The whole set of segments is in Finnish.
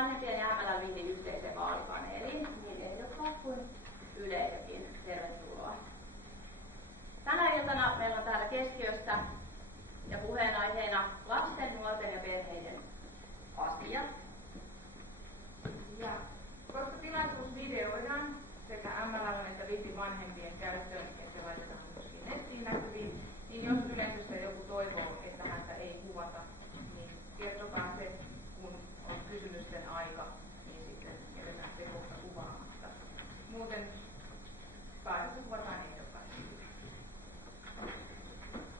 vanhempien ja Hämeenlinnan Vihdin yhteiseen vaalipaneeliin, niin ehdokkaat kuin yleisökin. Tervetuloa. Tänä iltana meillä on täällä keskiössä ja puheenaiheena lasten, nuorten ja perheiden asiat. Ja koska tilaisuus videoidaan sekä ML:n että Vihdin vanhempien käyttöön, että se laitetaan myöskin nettiin näkyviin, niin jos yleisössä joku toivoo, että häntä ei kuvata, niin kertokaa se, kun on kysymysten aika, niin sitten jätetään se kohta kuvaamatta. Muuten päätökset kuvataan ehdokkaasti.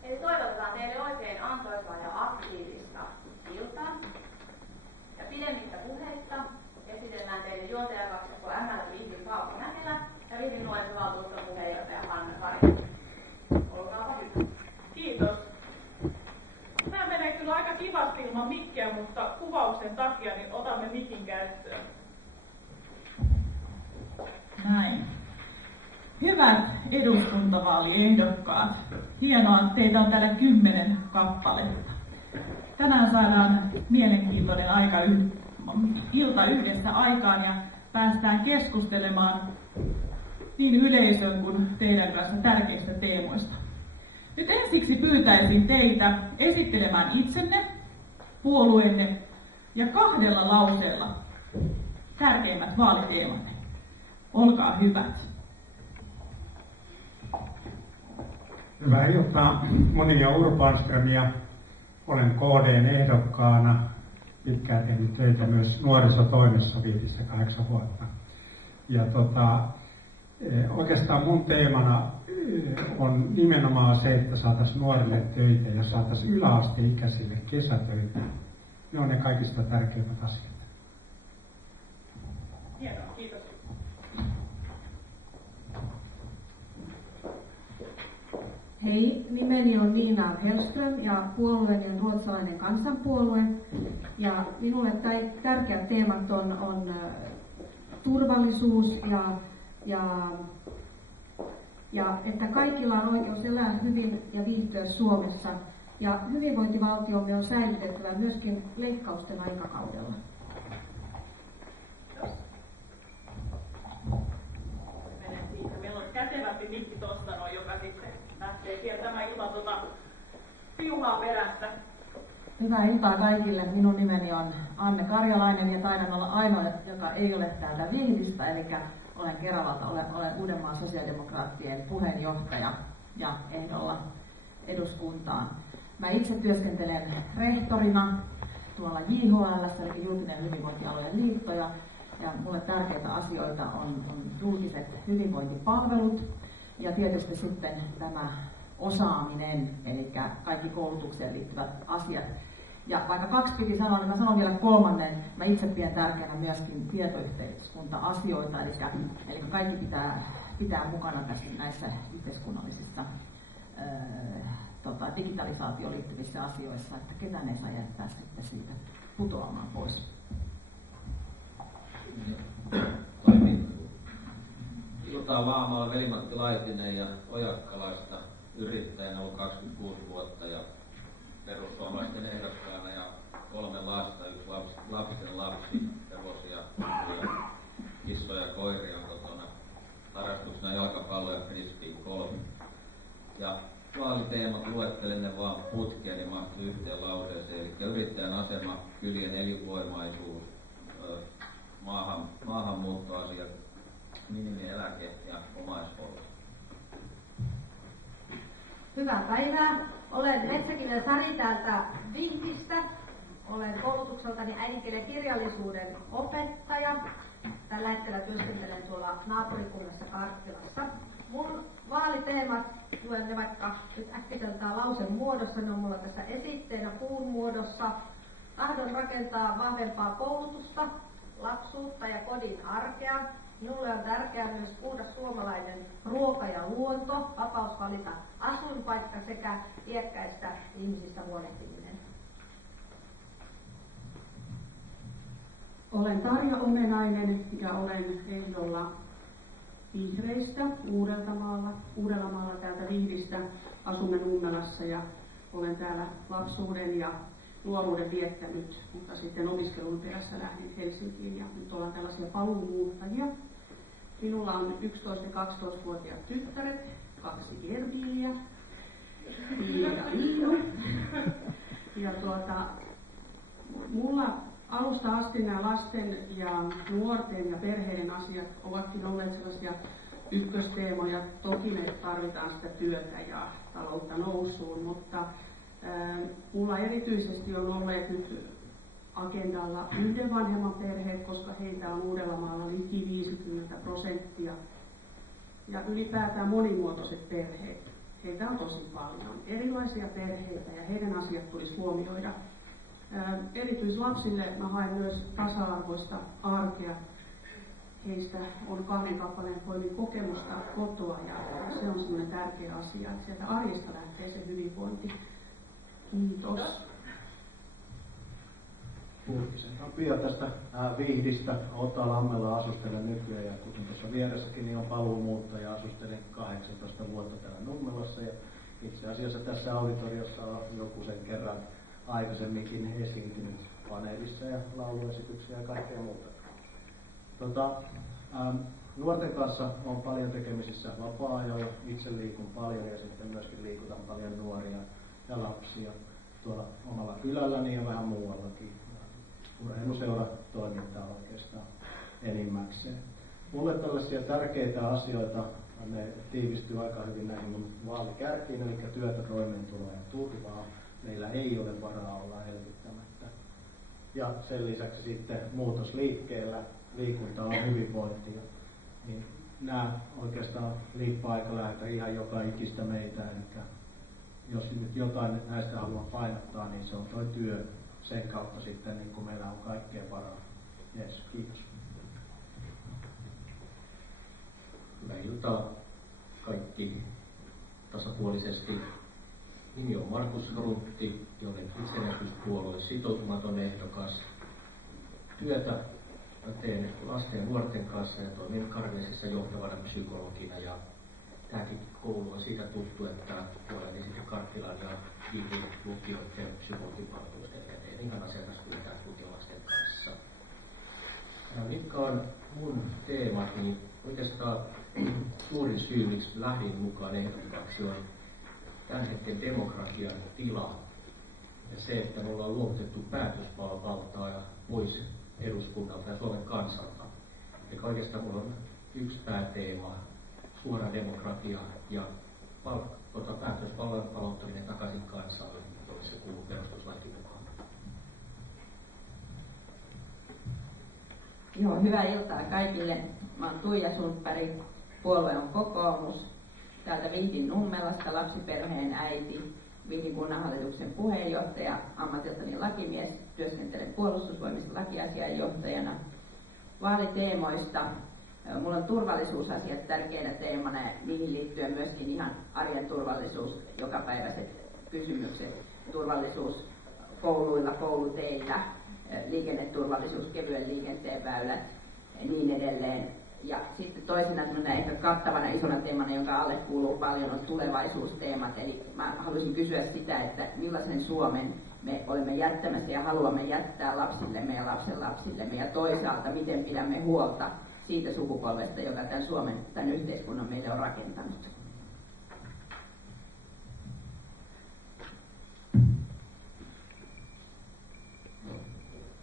Eli toivotetaan teille oikein antoisaa ja aktiivista iltaa. Ja pidemmittä puheitta esitellään teille juontajakaksikko ML Vihdin Paavo Mäkelä ja Vihdin nuorisovaltuuston puheenjohtaja Hanna Karjala. Olkaapa hyvä. Kiitos. Tämä menee kyllä aika kivasti ilman mikkiä, mutta kuvauksen takia niin otamme mikin käyttöön. Näin. Hyvät eduskuntavaaliehdokkaat, hienoa, että teitä on täällä 10 kappaletta. Tänään saadaan mielenkiintoinen ilta yhdessä aikaan ja päästään keskustelemaan niin yleisön kuin teidän kanssa tärkeistä teemoista. Nyt ensiksi pyytäisin teitä esittelemään itsenne, puolueenne ja 2 lauseella tärkeimmät vaaliteemat. Olkaa hyvät. Hyvää iltaa. Moni on Urbanström ja olen KD:n ehdokkaana. Pitkään tehnyt töitä myös nuorisotoimessa Vihdissä 8 vuotta. Ja oikeastaan mun teemana on nimenomaan se, että saataisiin nuorille töitä ja saataisiin yläasteikäisille kesätöitä. Ne on ne kaikista tärkeimmät asiat. Hienoa, kiitos. Hei, nimeni on Niina Hellström ja puolueeni on Ruotsalainen kansanpuolue. Ja minulle tärkeät teemat on turvallisuus ja että kaikilla on oikeus elää hyvin ja viihtyä Suomessa. Ja hyvinvointivaltiomme on säilytettävä myöskin leikkausten aikakaudella. Meillä on kätevästi mikki tuossa noin, joka sitten lähtee kiertämään ilman piuhaa perästä. Hyvää iltaa kaikille. Minun nimeni on Anne Karjalainen ja taidan olla ainoa, joka ei ole täältä Vihdistä, eli olen Keravalta, olen Uudenmaan sosiaalidemokraattien puheenjohtaja ja ehdolla eduskuntaan. Mä itse työskentelen rehtorina tuolla JHL, eli Julkinen hyvinvointialueen liitto, ja mulle tärkeitä asioita on julkiset hyvinvointipalvelut ja tietysti sitten tämä osaaminen, eli kaikki koulutukseen liittyvät asiat. Ja vaikka 2 piti sanoa, niin mä sanon vielä 3. Mä itse pidän tärkeänä myöskin tietoyhteiskunta-asioita, eli kaikki pitää mukana tässä näissä yhteiskunnallisissa digitalisaatioon liittyvissä asioissa, että ketään ei saa jättää sitten siitä putoamaan pois. Iltaa vaan, mä olen Veli-Matti Laitinen ja Ojakkalaista yrittäjänä ollut 26 vuotta ja perussuomalaisten ehdokkaana ja 3 lasta, 1 lapsen lapsi, hevosia, kissoja ja koiria kotona. Harrastuksena jalkapallo ja frisbee-golf. Ja vaaliteemat luettelen ne vaan putkeen, niin mahtuu yhteen lauseeseen. Eli yrittäjän asema, kylien elinvoimaisuus, maahanmuuttoasiat, minimieläke ja omaishoito. Hyvää päivää. Olen Metsäkiven Sari täältä Vihdistä. Olen koulutukseltani äidinkielen kirjallisuuden opettaja. Tällä hetkellä työskentelen tuolla naapurikunnassa Karkkilassa. Mun vaaliteemat, luen ne vaikka nyt äkkiseltään lausen muodossa, ne on mulla tässä esitteenä puun muodossa. Tahdon rakentaa vahvempaa koulutusta, lapsuutta ja kodin arkea. Minulle on tärkeää myös puhdas suomalainen ruoka ja luonto, vapaus valita asuinpaikka sekä iäkkäistä ihmisistä huolehtiminen. Olen Tarja Omenainen ja olen ehdolla Vihreistä Uudellamaalla täältä Vihdistä. Asumme Nummelassa ja olen täällä lapsuuden ja nuoruuden viettänyt, mutta sitten opiskelun perässä lähdin Helsinkiin ja nyt ollaan tällaisia paluumuuttajia. Minulla on 11- ja 12-vuotiaat tyttäret, 2 Erbiliä, Pia ja Liino. Ja mulla alusta asti nämä lasten ja nuorten ja perheiden asiat ovatkin olleet sellaisia ykkösteemoja. Toki me tarvitaan sitä työtä ja taloutta nousuun, mutta mulla erityisesti on olleet nyt agendalla yhden vanhemman perheet, koska heitä on Uudellamaalla liki 50%. Ja ylipäätään monimuotoiset perheet. Heitä on tosi paljon. Erilaisia perheitä ja heidän asiat tulisi huomioida. Erityislapsille mä haen myös tasa-arvoista arkea. Heistä on 2 kappaleen poimin kokemusta kotoa ja se on semmoinen tärkeä asia, että sieltä arjesta lähtee se hyvinvointi. Kiitos. Purkisen Pia tästä Vihdistä. Otalammella asustelen nykyään ja kuten tuossa vieressäkin, niin on paluumuuttaja. Asustelen 18 vuotta täällä Nummelassa ja itse asiassa tässä auditoriossa on joku sen kerran aikaisemminkin esiintynyt paneelissa ja lauluesityksiä ja kaikkea muuta. Nuorten kanssa on paljon tekemisissä vapaa-ajoilla. Itse liikun paljon ja sitten myöskin liikutan paljon nuoria ja lapsia tuolla omalla kylälläni ja vähän muuallakin. Urheiluseura toimintaa oikeastaan enimmäkseen. Mulle tällaisia tärkeitä asioita, ne tiivistyy aika hyvin näihin mun vaalikärkiin, eli työtä, toimeentuloa ja turvaa. Meillä ei ole varaa olla elvyttämättä. Ja sen lisäksi sitten muutos liikkeellä, liikunta on hyvinvointia. Niin nämä oikeastaan liippaa aika läheltä ihan joka ikistä meitä. Eli jos nyt jotain näistä haluan painottaa, niin se on tuo työ. Sen kautta sitten niin kuin meillä on kaikkea varaa. Jees, kiitos. Hyvää iltaa kaikki tasapuolisesti. Nimi on Markus Runtti, olen itsenäisyyspuolueen sitoutumaton ehdokas. Työtä teen lasten ja nuorten kanssa ja toimin Karviasissa johtavana psykologina. Ja tämäkin koulu on siitä tuttu, että olen sitten Karppilan ja Vihdin lukioiden psykologipalveluiden ja teen ihan asiakastyötä lukiolaisten kanssa. Mitkä on mun teemat, niin oikeastaan suurin syy, miksi lähdin mukaan ehdokkaaksi, on tämän hetken demokratian tila ja se, että me ollaan luovutettu päätösvaltaa ja pois eduskunnalta ja Suomen kansalta. Eli oikeastaan mulla on yksi pääteema, suora demokratia ja päätösvallan palauttaminen takaisin kansalle, jolle se kuuluu perustuslain mukaan. Joo, hyvää iltaa kaikille. Mä oon Tuija Sundberg, puolue on Kokoomus. Täältä Vihdin Nummelasta, lapsiperheen äiti, Vihdin kunnanhallituksen puheenjohtaja, ammatiltani lakimies, työskentelen puolustusvoimissa lakiasiainjohtajana. Vaaliteemoista. Mulla on turvallisuusasiat tärkeänä teemana ja niihin liittyen myöskin ihan arjen turvallisuus, jokapäiväiset kysymykset, turvallisuus kouluilla, kouluteillä, liikenneturvallisuus, kevyen liikenteen väylät ja niin edelleen. Ja sitten toisena ehkä kattavana isona teemana, jonka alle kuuluu paljon, on tulevaisuusteemat. Eli mä haluaisin kysyä sitä, että millaisen Suomen me olemme jättämässä ja haluamme jättää lapsillemme ja lapsenlapsillemme ja toisaalta miten pidämme huolta siitä sukupolvesta, joka tämän Suomen, tämän yhteiskunnan meille on rakentanut.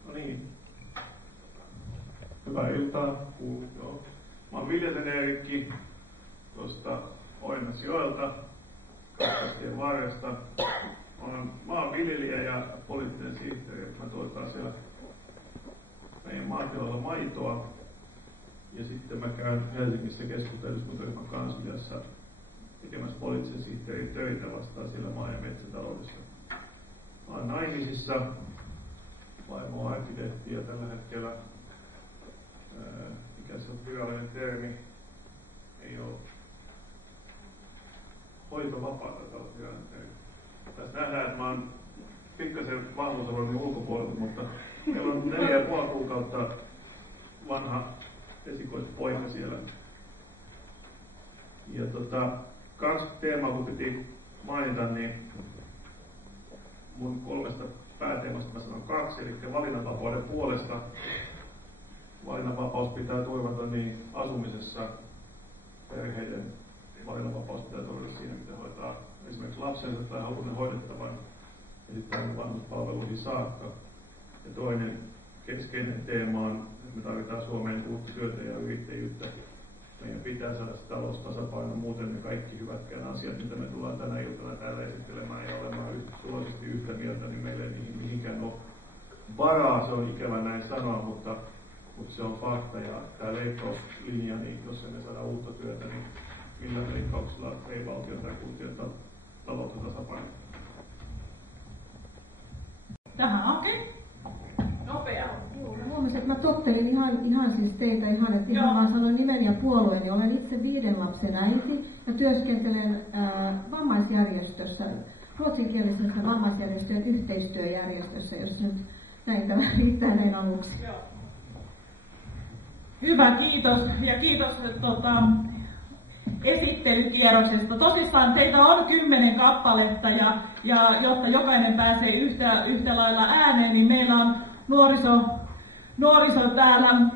No niin. Hyvää iltaa. Joo. Mä oon Viljeten Eerikki tuosta Oinas-joelta, Kaskastien varresta. Olen maanviljelijä ja poliittinen sihteeri. Mä tuotan siellä meidän maatilalla maitoa. Ja sitten mä käyn Helsingissä keskusteluskuntaryhmän kansliassa tekemässä poliittisen sihteerin töitä vastaan siellä maa- ja metsätaloudessa. Mä oon naimisissa. Vaimo on arkkitehti ja tällä hetkellä, mikä se on virallinen termi, ei ole hoitovapaata tällaista virallinen termi. Tässä nähdään, että mä oon pikkasen vanhuusalueen ulkopuolelta, mutta meillä on 4,5 kuukautta vanha esikoispoika siellä. Ja kaksi teemaa, kun piti mainita, niin mun 3 pääteemasta mä sanon 2, eli valinnanvapauden puolesta. Valinnanvapaus pitää turvata niin asumisessa, perheiden valinnanvapaus pitää turvata siinä, miten hoitaa esimerkiksi lapsensa tai haluaa hoidettavan ja sitten vanhuspalveluihin saakka. Ja toinen keskeinen teema on, että me tarvitaan Suomeen uutta työtä ja yrittäjyyttä. Meidän pitää saada taloustasapaino, muuten ne kaikki hyvätkään asiat, mitä me tullaan tänä iltana täällä esittelemään ja olemaan suloisesti yhtä mieltä, niin meillä ei niihin mihinkään ole varaa. Se on ikävä näin sanoa, mutta se on fakta. Ja tämä leikkauslinja, niin jos emme saada uutta työtä, niin millä leikkauksella ei valtion tai kuntien taloutta tasapainottaa. Tähän Anke. Nopea. Huomasin, että mä tottelin ihan siis teitä että ihan vaan sanoin nimen ja puolueeni. Olen itse 5 lapsen äiti ja työskentelen vammaisjärjestössä, ruotsinkielisessä vammaisjärjestöjen yhteistyöjärjestössä, jos nyt näin tämä riittää näin aluksi. Joo. Hyvä, kiitos. Ja kiitos esittelykierroksesta. Tosissaan teitä on 10 kappaletta ja jotta jokainen pääsee yhtä lailla ääneen, niin meillä on nuoriso täällä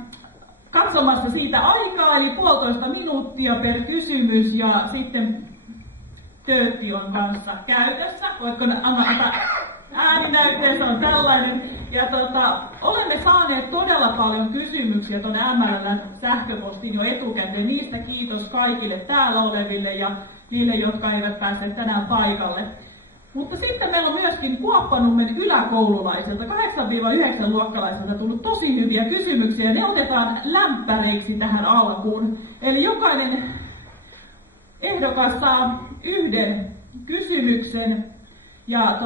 katsomassa siitä aikaa, eli 1,5 minuuttia per kysymys ja sitten töötti on kanssa käytössä. Voitko antaa ääninäytteen, se on tällainen. Ja olemme saaneet todella paljon kysymyksiä tuonne MLL:n sähköpostiin jo etukäteen. Niistä kiitos kaikille täällä oleville ja niille, jotka eivät päässeet tänään paikalle. Mutta sitten meillä on myöskin Kuoppanummen yläkoululaisilta, 8-9-luokkalaisilta tullut tosi hyviä kysymyksiä ja ne otetaan lämpäreiksi tähän alkuun. Eli jokainen ehdokas saa 1 kysymyksen ja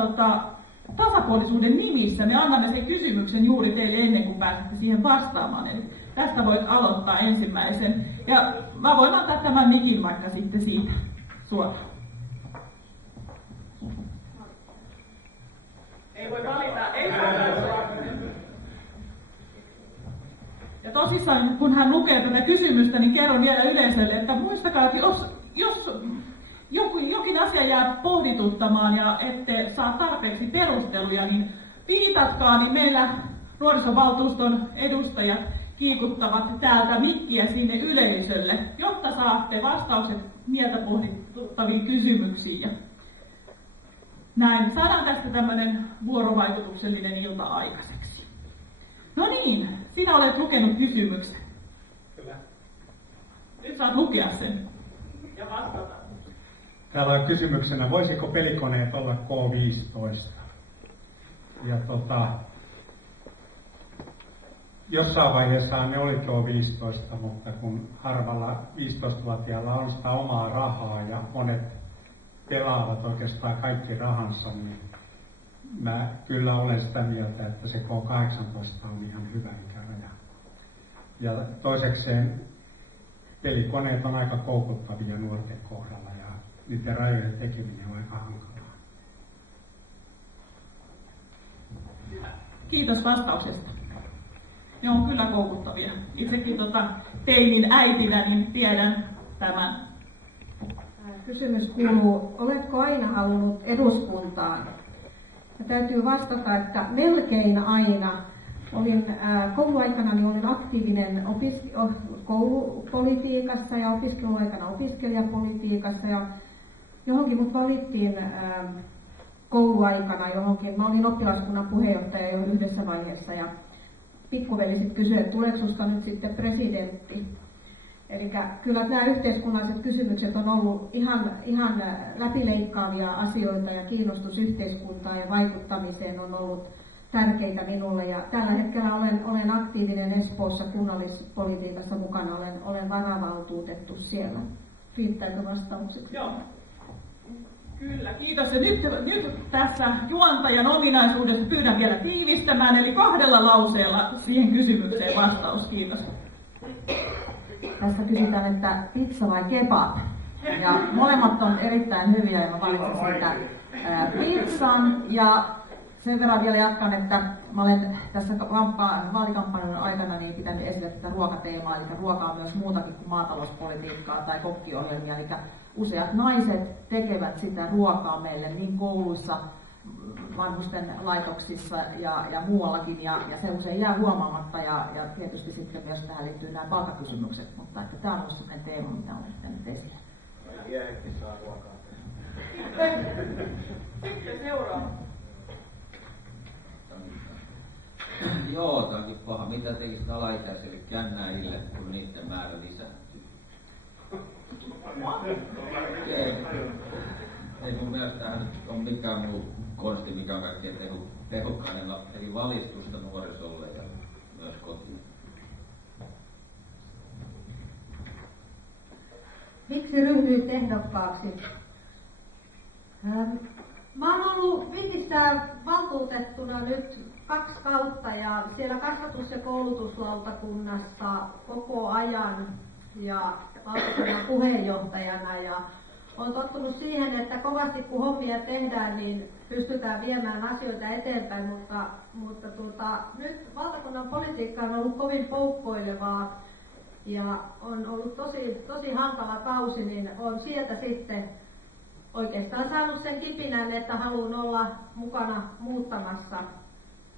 tasapuolisuuden nimissä me annamme sen kysymyksen juuri teille ennen kuin pääsette siihen vastaamaan. Eli tästä voit aloittaa ensimmäisen. Ja mä voin antaa tämän mikin vaikka sitten siitä suoraan. Ei voi valita, ei saa. Ja tosissaan, kun hän lukee tätä kysymystä, niin kerron vielä yleisölle, että muistakaa, että jos jokin asia jää pohdituttamaan ja ette saa tarpeeksi perusteluja, niin viitatkaa, niin meillä nuorisovaltuuston edustajat kiikuttavat täältä mikkiä sinne yleisölle, jotta saatte vastaukset mieltä pohdituttaviin kysymyksiin. Näin, saadaan tästä tämmöinen vuorovaikutuksellinen ilta aikaiseksi. No niin, sinä olet lukenut kysymyksen. Kyllä. Nyt saat lukea sen. Ja vastata. Täällä on kysymyksenä, voisiko pelikoneet olla K15? Ja jossain vaiheessa ne oli K15, mutta kun harvalla 15-vuotiaalla on sitä omaa rahaa ja monet pelaavat oikeastaan kaikki rahansa, niin mä kyllä olen sitä mieltä, että se K18 on ihan hyvä ikäraja. Ja toisekseen pelikoneet on aika koukuttavia nuorten kohdalla ja niiden rajojen tekeminen on aika hankalaa. Kiitos vastauksesta. Ne on kyllä koukuttavia. Itsekin teinin äitinä niin tiedän tämän. Kysymys kuuluu, oletko aina halunnut eduskuntaan? Ja täytyy vastata, että melkein aina. Kouluaikana olin aktiivinen koulupolitiikassa ja opiskeluaikana opiskelijapolitiikassa ja johonkin mut valittiin kouluaikana johonkin. Mä olin oppilaskunnan puheenjohtaja jo yhdessä vaiheessa ja pikkuveli sitten kysyi, että tuleeko susta nyt sitten presidentti. Eli kyllä nämä yhteiskunnalliset kysymykset on ollut ihan läpileikkaavia asioita ja kiinnostus yhteiskuntaan ja vaikuttamiseen on ollut tärkeitä minulle. Ja tällä hetkellä olen aktiivinen Espoossa kunnallispolitiikassa mukana, olen varavaltuutettu siellä. Riittääkö vastaukset? Joo. Kyllä, kiitos. Ja nyt tässä juontajan ominaisuudessa pyydän vielä tiivistämään, eli 2 lauseella siihen kysymykseen vastaus. Kiitos. Tässä kysytään, että pizza vai kebab? Ja molemmat on erittäin hyviä ja mä valitsin sitä pizzan. Ja sen verran vielä jatkan, että mä olen tässä vaalikampanjan aikana niin pitänyt esille tätä ruokateemaa, eli ruoka on myös muutakin kuin maatalouspolitiikkaa tai kokkiohjelmia, eli useat naiset tekevät sitä ruokaa meille niin kouluissa vanhusten laitoksissa ja muuallakin, ja se usein jää huomaamatta, ja tietysti sitten myös tähän liittyy nämä palkkakysymykset, mutta että tämä on ollut sellainen teema, mitä olen tehnyt esille. Jääkin saa ruokaa. Sitten seuraava. Joo, tämä onkin paha. Mitä tekisit alaikäisille kännäjille, kun niiden määrä lisääntyy? Ei mun mielestä tähän nyt ole mikään muu konsti, mikä on kaikkein tehokkainen, eli valistusta nuorisolle ja myös kotiin. Miksi ryhdyit ehdokkaaksi? Mä oon ollut Vihdissä valtuutettuna nyt 2 kautta ja siellä kasvatus- ja koulutuslautakunnassa koko ajan ja lautakunnan puheenjohtajana. Ja olen tottunut siihen, että kovasti kun hommia tehdään, niin pystytään viemään asioita eteenpäin, mutta nyt valtakunnan politiikka on ollut kovin poukkoilevaa ja on ollut tosi hankala kausi, niin on sieltä sitten oikeastaan saanut sen kipinän, että haluan olla mukana muuttamassa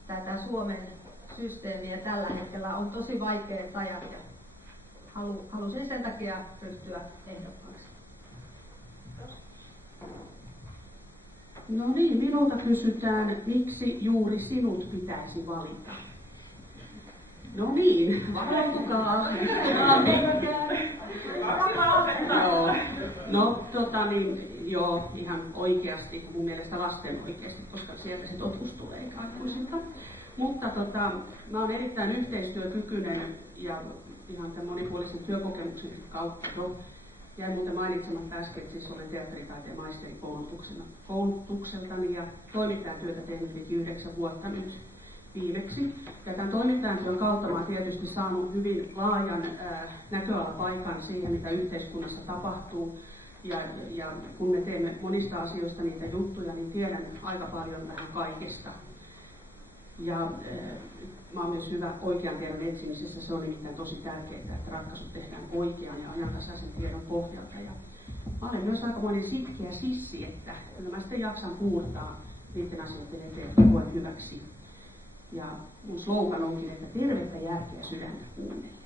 tätä Suomen systeemiä tällä hetkellä. On tosi vaikeat ajat ja halusin sen takia ryhtyä ehdokkaaksi. No niin, minulta kysytään, miksi juuri sinut pitäisi valita. No niin, varoitukaa. No, joo, ihan oikeasti, mun mielestä lasten oikeasti, koska sieltä se totuus tulee aikuisilta. Mutta mä oon erittäin yhteistyökykyinen ja ihan tämän monipuolisen työkokemuksen kautta jäi muuten mainitsematta äsken, että siis olen teatteritaiteen maisterin koulutukseltani ja toimittajan työtä tehnyt 9 vuotta nyt viimeksi. Ja tämän toimittajan työn kautta mä oon tietysti saanut hyvin laajan näköalapaikan siihen, mitä yhteiskunnassa tapahtuu. Ja kun me teemme monista asioista niitä juttuja, niin tiedän aika paljon vähän kaikesta. Ja mä oon myös hyvä oikean tiedon etsimisessä. Se on nimittäin tosi tärkeää, että ratkaisut tehdään oikean ja ajantasaisen tiedon pohjalta. Ja mä olen myös aikamoinen sitkeä sissi, että kyllä mä sitten jaksan puurtaa niiden asioiden eteen, että koen hyväksi. Ja mun slogan onkin, että tervettä järkeä sydäntä kuunnellen.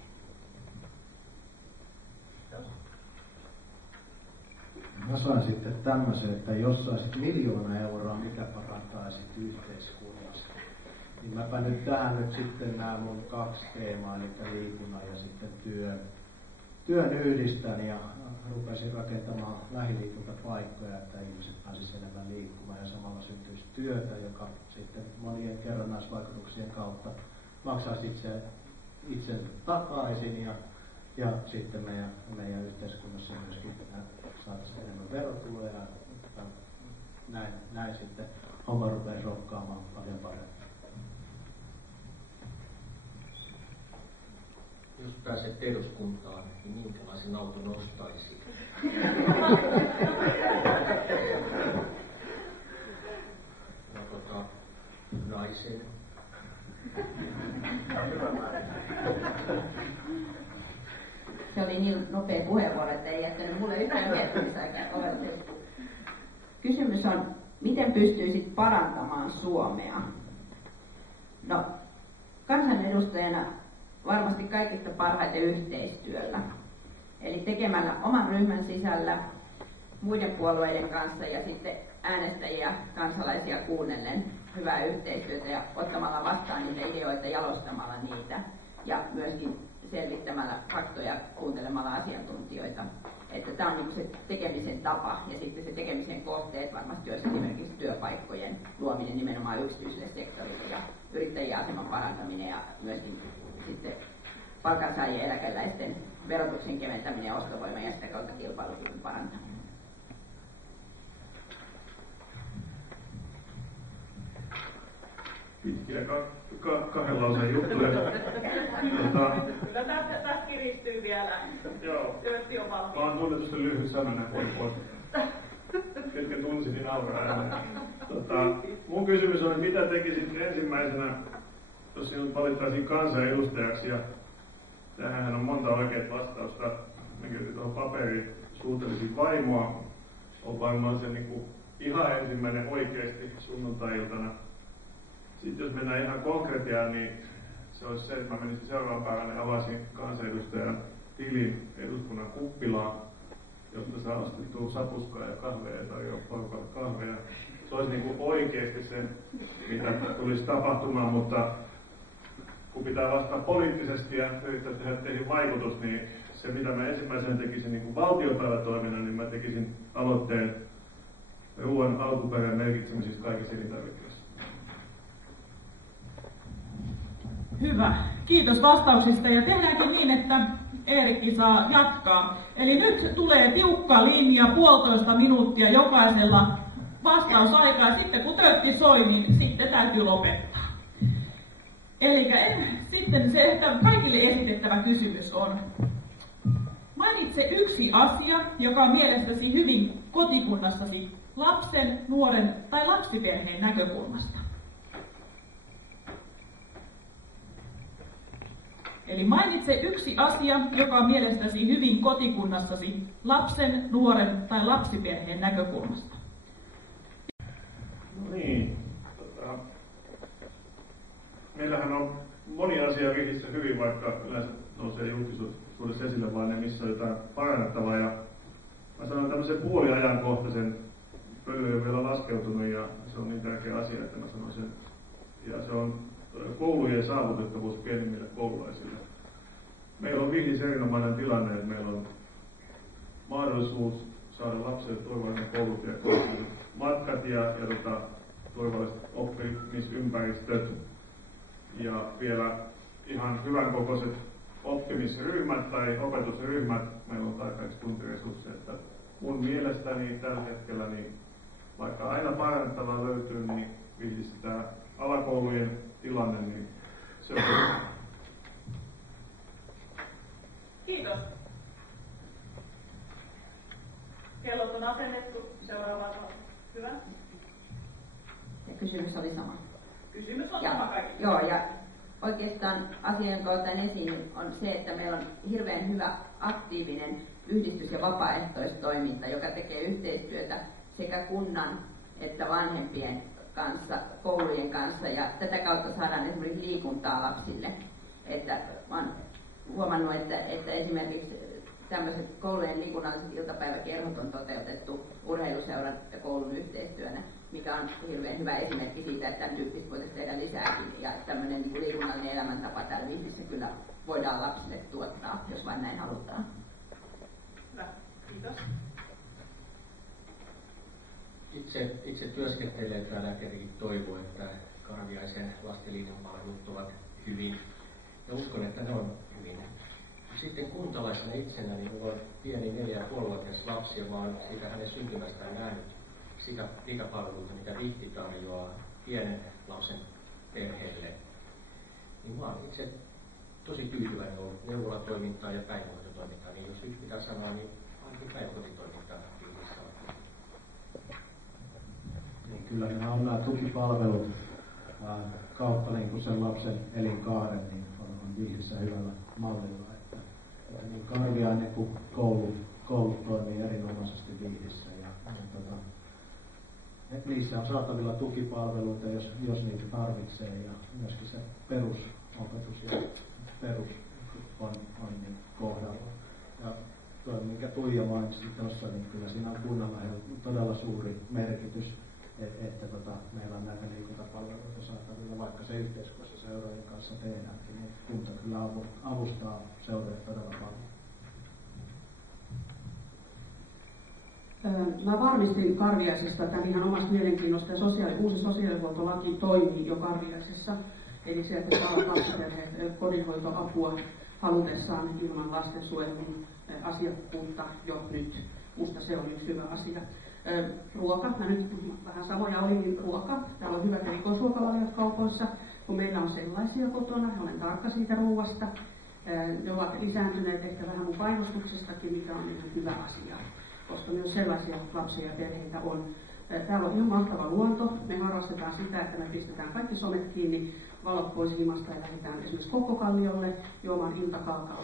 Mä sain sitten tämmöisen, että jos saisit 1 000 000 euroa, mikä parantaisit yhteiskunnasta. Niin mäpä nyt tähän nyt sitten nämä mun 2 teemaa, eli liikunnan ja sitten työn yhdistän ja rupesin rakentamaan lähiliikuntapaikkoja, että ihmiset pääsisivät enemmän liikkumaan ja samalla syntyisi työtä, joka sitten monien kerrannaisvaikutuksien kautta maksaisi itse takaisin ja sitten meidän yhteiskunnassa myöskin saataisiin enemmän verotuloja ja näin sitten homma rupeaa rokkaamaan paljon paremmin. Jos pääset eduskuntaan, niin minkälaisen auton ostaisit? Naisen. Se oli niin nopea puheenvuoro, että ei jättänyt mulle yhtään miettimisaikaa ovellettu. Kysymys on, miten pystyisit parantamaan Suomea? No, kansanedustajana varmasti kaikista parhaiten yhteistyöllä. Eli tekemällä oman ryhmän sisällä muiden puolueiden kanssa ja sitten äänestäjiä, kansalaisia kuunnellen hyvää yhteistyötä ja ottamalla vastaan niitä ideoita, jalostamalla niitä ja myöskin selvittämällä faktoja, kuuntelemalla asiantuntijoita. Että tämä on niin se tekemisen tapa ja sitten se tekemisen kohteet varmasti olisi esimerkiksi työpaikkojen luominen nimenomaan yksityiselle sektorille ja yrittäjien aseman parantaminen ja myöskin sitten palkansaajien eläkeläisten verotuksen keventäminen ja ostovoiman ja sitä kautta kilpailukyvyn parantaminen. Pitkiä kahden lauseen juttuja. Kyllä tässä kiristyy vielä. Joo. Työtti on valmiin. Mä oon tunnetusti lyhyt sananen pois. Ketkä tunsi, niin nauraa ääneen. Mun kysymys on, että mitä tekisit ensimmäisenä, jos sinut valittaisiin kansanedustajaksi, ja tähän on monta oikeaa vastausta. Mä kirjoitin tuohon paperiin, suutelisin vaimoa, on varmaan se niin ihan ensimmäinen oikeasti sunnuntai-iltana. Sitten jos mennään ihan konkretiaan, niin se olisi se, että mä menisin seuraavan päivänä ja avasin kansanedustajan tilin eduskunnan kuppilaan, jotta saa ostettua sapuskaa ja kahveja tai jo porukalle kahveja. Se olisi niin kuin oikeasti se, mitä tulisi tapahtumaan, mutta kun pitää vastata poliittisesti ja yrittää tehdä teihin vaikutus, niin se mitä mä ensimmäisenä tekisin niin kuin valtiopäivätoiminnan, niin mä tekisin aloitteen ruoan alkuperän merkitsemisestä kaikissa elintarvikkeissa. Hyvä. Kiitos vastauksista ja tehdäänkin niin, että Eerikki saa jatkaa. Eli nyt tulee tiukka linja, 1,5 minuuttia jokaisella vastausaikaa ja sitten kun töötti soi, niin sitten täytyy lopettaa. Eli sitten se, että kaikille esitettävä kysymys on, mainitse yksi asia, joka on mielestäsi hyvin kotikunnassasi lapsen, nuoren tai lapsiperheen näkökulmasta. Eli mainitse yksi asia, joka on mielestäsi hyvin kotikunnassasi lapsen, nuoren tai lapsiperheen näkökulmasta. No niin. Meillähän on moni asia Vihdissä hyvin, vaikka yleensä nousee julkisuudessa esille vain ne, missä on jotain parannettavaa. Ja mä sanon tämmöisen puoliajankohtaisen, pöly ei ole vielä laskeutunut ja se on niin tärkeä asia, että mä sanon sen. Ja se on koulujen saavutettavuus pienimmille koululaisille. Meillä on Vihdissä erinomainen tilanne, että meillä on mahdollisuus saada lapsille turvallinen koulutie, matkat ja turvalliset oppimisympäristöt ja vielä ihan hyvän kokoiset oppimisryhmät tai opetusryhmät. Meillä on tarpeeksi tuntiresursseja, että mun mielestäni tällä hetkellä, niin vaikka aina parannettavaa löytyy, niin Vihdissä tämä alakoulujen tilanne, niin se on hyvä. Kiitos. Kellot on asennettu. Seuraava on hyvä. Ja kysymys oli sama. Kysymys on sama kaikille. Joo, ja oikeastaan asia, jonka otan esiin, on se, että meillä on hirveän hyvä aktiivinen yhdistys- ja vapaaehtoistoiminta, joka tekee yhteistyötä sekä kunnan että vanhempien kanssa, koulujen kanssa, ja tätä kautta saadaan esimerkiksi liikuntaa lapsille. Että mä oon huomannut, että esimerkiksi tämmöiset koulujen liikunnalliset iltapäiväkerhot on toteutettu urheiluseuran ja koulun yhteistyönä, mikä on hirveän hyvä esimerkki siitä, että tämän tyyppistä voitaisiin tehdä lisääkin. Ja tämmöinen niin liikunnallinen elämäntapa täällä Vihdissä kyllä voidaan lapsille tuottaa, jos vain näin halutaan. Hyvä, kiitos. Itse työskentelee täällä ja tietenkin toivoo, että Karviaisen lastenliikunnan ovat hyvin. Ja uskon, että ne on hyvin. Sitten kuntalaisena itsenä, niin minulla on pieni 4,5-vuotias lapsi, ja mä oon siitä hänen syntymästään nähnyt sitä pikapalveluita, mitä Vihti tarjoaa pienen lapsen perheelle. Niin mä oon itse tosi tyytyväinen ollut neuvolatoimintaan ja päivähoitotoimintaan. Niin jos yksi pitää sanoa, niin ainakin päiväkotitoimintaa Vihdissä on. Niin kyllä nämä tukipalvelut kautta niin sen lapsen elinkaaren niin on Vihdissä hyvällä mallilla. Että niin Karviainen kuin koulut toimii erinomaisesti Vihdissä. Niissä on saatavilla tukipalveluita, jos niitä tarvitsee, ja myöskin se perusopetus ja perus on niin kohdalla. Ja tuo, minkä Tuija mainitsi tuossa, niin kyllä siinä on kunnalla todella suuri merkitys, että meillä on näitä liikuntapalveluita saatavilla, vaikka se yhteiskunnassa seurojen kanssa tehdäänkin, niin kunta kyllä avustaa seuroja todella paljon. Mä varmistin Karviaisesta tämän ihan omasta mielenkiinnosta, ja uusi sosiaalihuoltolaki toimii jo Karviaisessa. Eli se, että saa lapsiperheet kodinhoitoapua halutessaan ilman lastensuojelun asiakkuutta jo nyt. Musta se on yksi hyvä asia. Ruoka, mä nyt vähän samoja oli, niin ruoka. Täällä on hyvät erikoisruokavaliot kaupoissa, kun meillä on sellaisia kotona, olen tarkka siitä ruuasta. Ne ovat lisääntyneet ehkä vähän mun painostuksestakin, mikä on ihan hyvä asia, koska myös sellaisia lapsia ja perheitä on. Täällä on ihan mahtava luonto. Me harrastetaan sitä, että me pistetään kaikki somet kiinni, valot pois himasta ja lähdetään esimerkiksi Kokkokalliolle juomaan iltakaakao.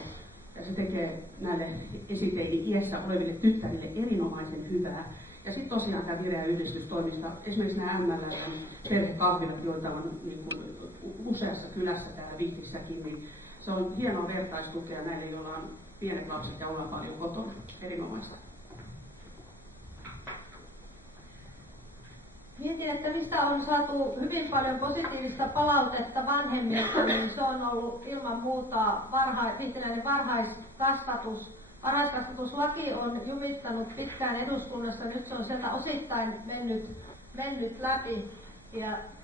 Ja se tekee näille esiteini iässä oleville tyttärille erinomaisen hyvää. Ja sitten tosiaan tämä vireä yhdistystoimista, esimerkiksi nämä MLR-perhekahvilat, joita on niin kuin useassa kylässä täällä Vihtissäkin, niin se on hienoa vertaistukea näille, joilla on pienet lapset ja ollaan paljon kotona. Erinomaista. Mietin, että mistä on saatu hyvin paljon positiivista palautetta vanhemmilta, niin se on ollut ilman muuta vihtiläinen varhaiskasvatus. Varhaiskasvatuslaki on jumittanut pitkään eduskunnassa, nyt se on sieltä osittain mennyt läpi,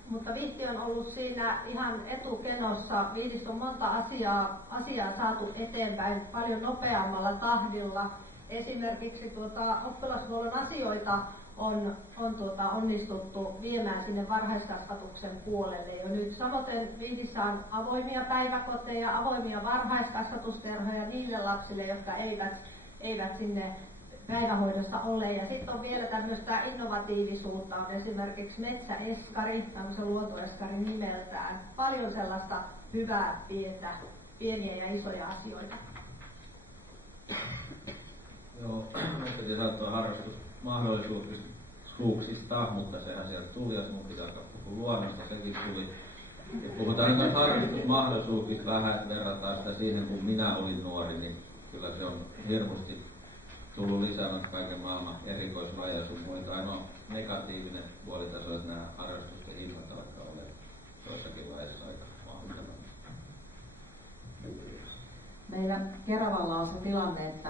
mutta Vihti on ollut siinä ihan etukenossa. Vihdistä on monta asiaa saatu eteenpäin paljon nopeammalla tahdilla. Esimerkiksi oppilashuollon asioita on onnistuttu viemään sinne varhaiskasvatuksen puolelle jo nyt. Samoin Vihdissä on avoimia päiväkoteja, avoimia varhaiskasvatuskerhoja niille lapsille, jotka eivät sinne päivähoidossa ole. Ja sitten on vielä tämmöistä innovatiivisuutta, on esimerkiksi metsäeskari, tämmöisen luontoeskari nimeltään. Paljon sellaista hyvää pieniä ja isoja asioita. Joo, metsäkin saattaa harrastusmahdollisuuksista, mutta sehän sieltä tuli, jos mun pitää puhua luonnosta, sekin tuli. Ja puhutaan myös harrastusmahdollisuuksista vähän, että verrataan sitä siihen, kun minä olin nuori, niin kyllä se on hirmusti tullut lisäämään kaiken maailman erikoislajeja sun muita. Ainoa negatiivinen puoli tässä on, että nämä harrastusten hinnat alkaa olemaan joissakin lajeissa aika mahdollinen. Meillä Keravalla on se tilanne, että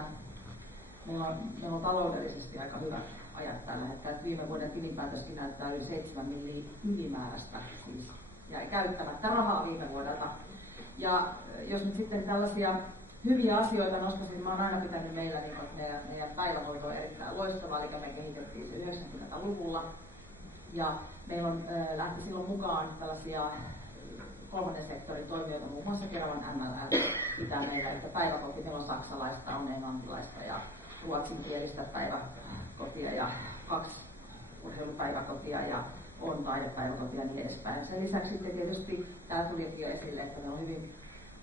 meillä on taloudellisesti aika hyvät ajat tällä hetkellä. Viime vuoden tilinpäätöskin näyttää yli 7 miljoonaa ylimääräistä siis jäi käyttämättä rahaa viime vuodelta. Ja jos nyt sitten tällaisia hyviä asioita nostaisin, mä oon aina pitänyt meillä niin, että meidän päivähoito on erittäin loistavaa, eli me kehitettiin se 90-luvulla. Ja meillä on lähti silloin mukaan tällaisia kolmannen sektorin toimijoita, muun muassa Keravan MLR pitää meillä, että päiväkoti, meillä on saksalaista, on englantilaista ja ruotsinkielistä päiväkotia ja 2 urheilupäiväkotia ja on taidepäiväkotia ja niin edespäin. Sen lisäksi sitten tietysti täällä tulikin jo esille, että meillä on hyvin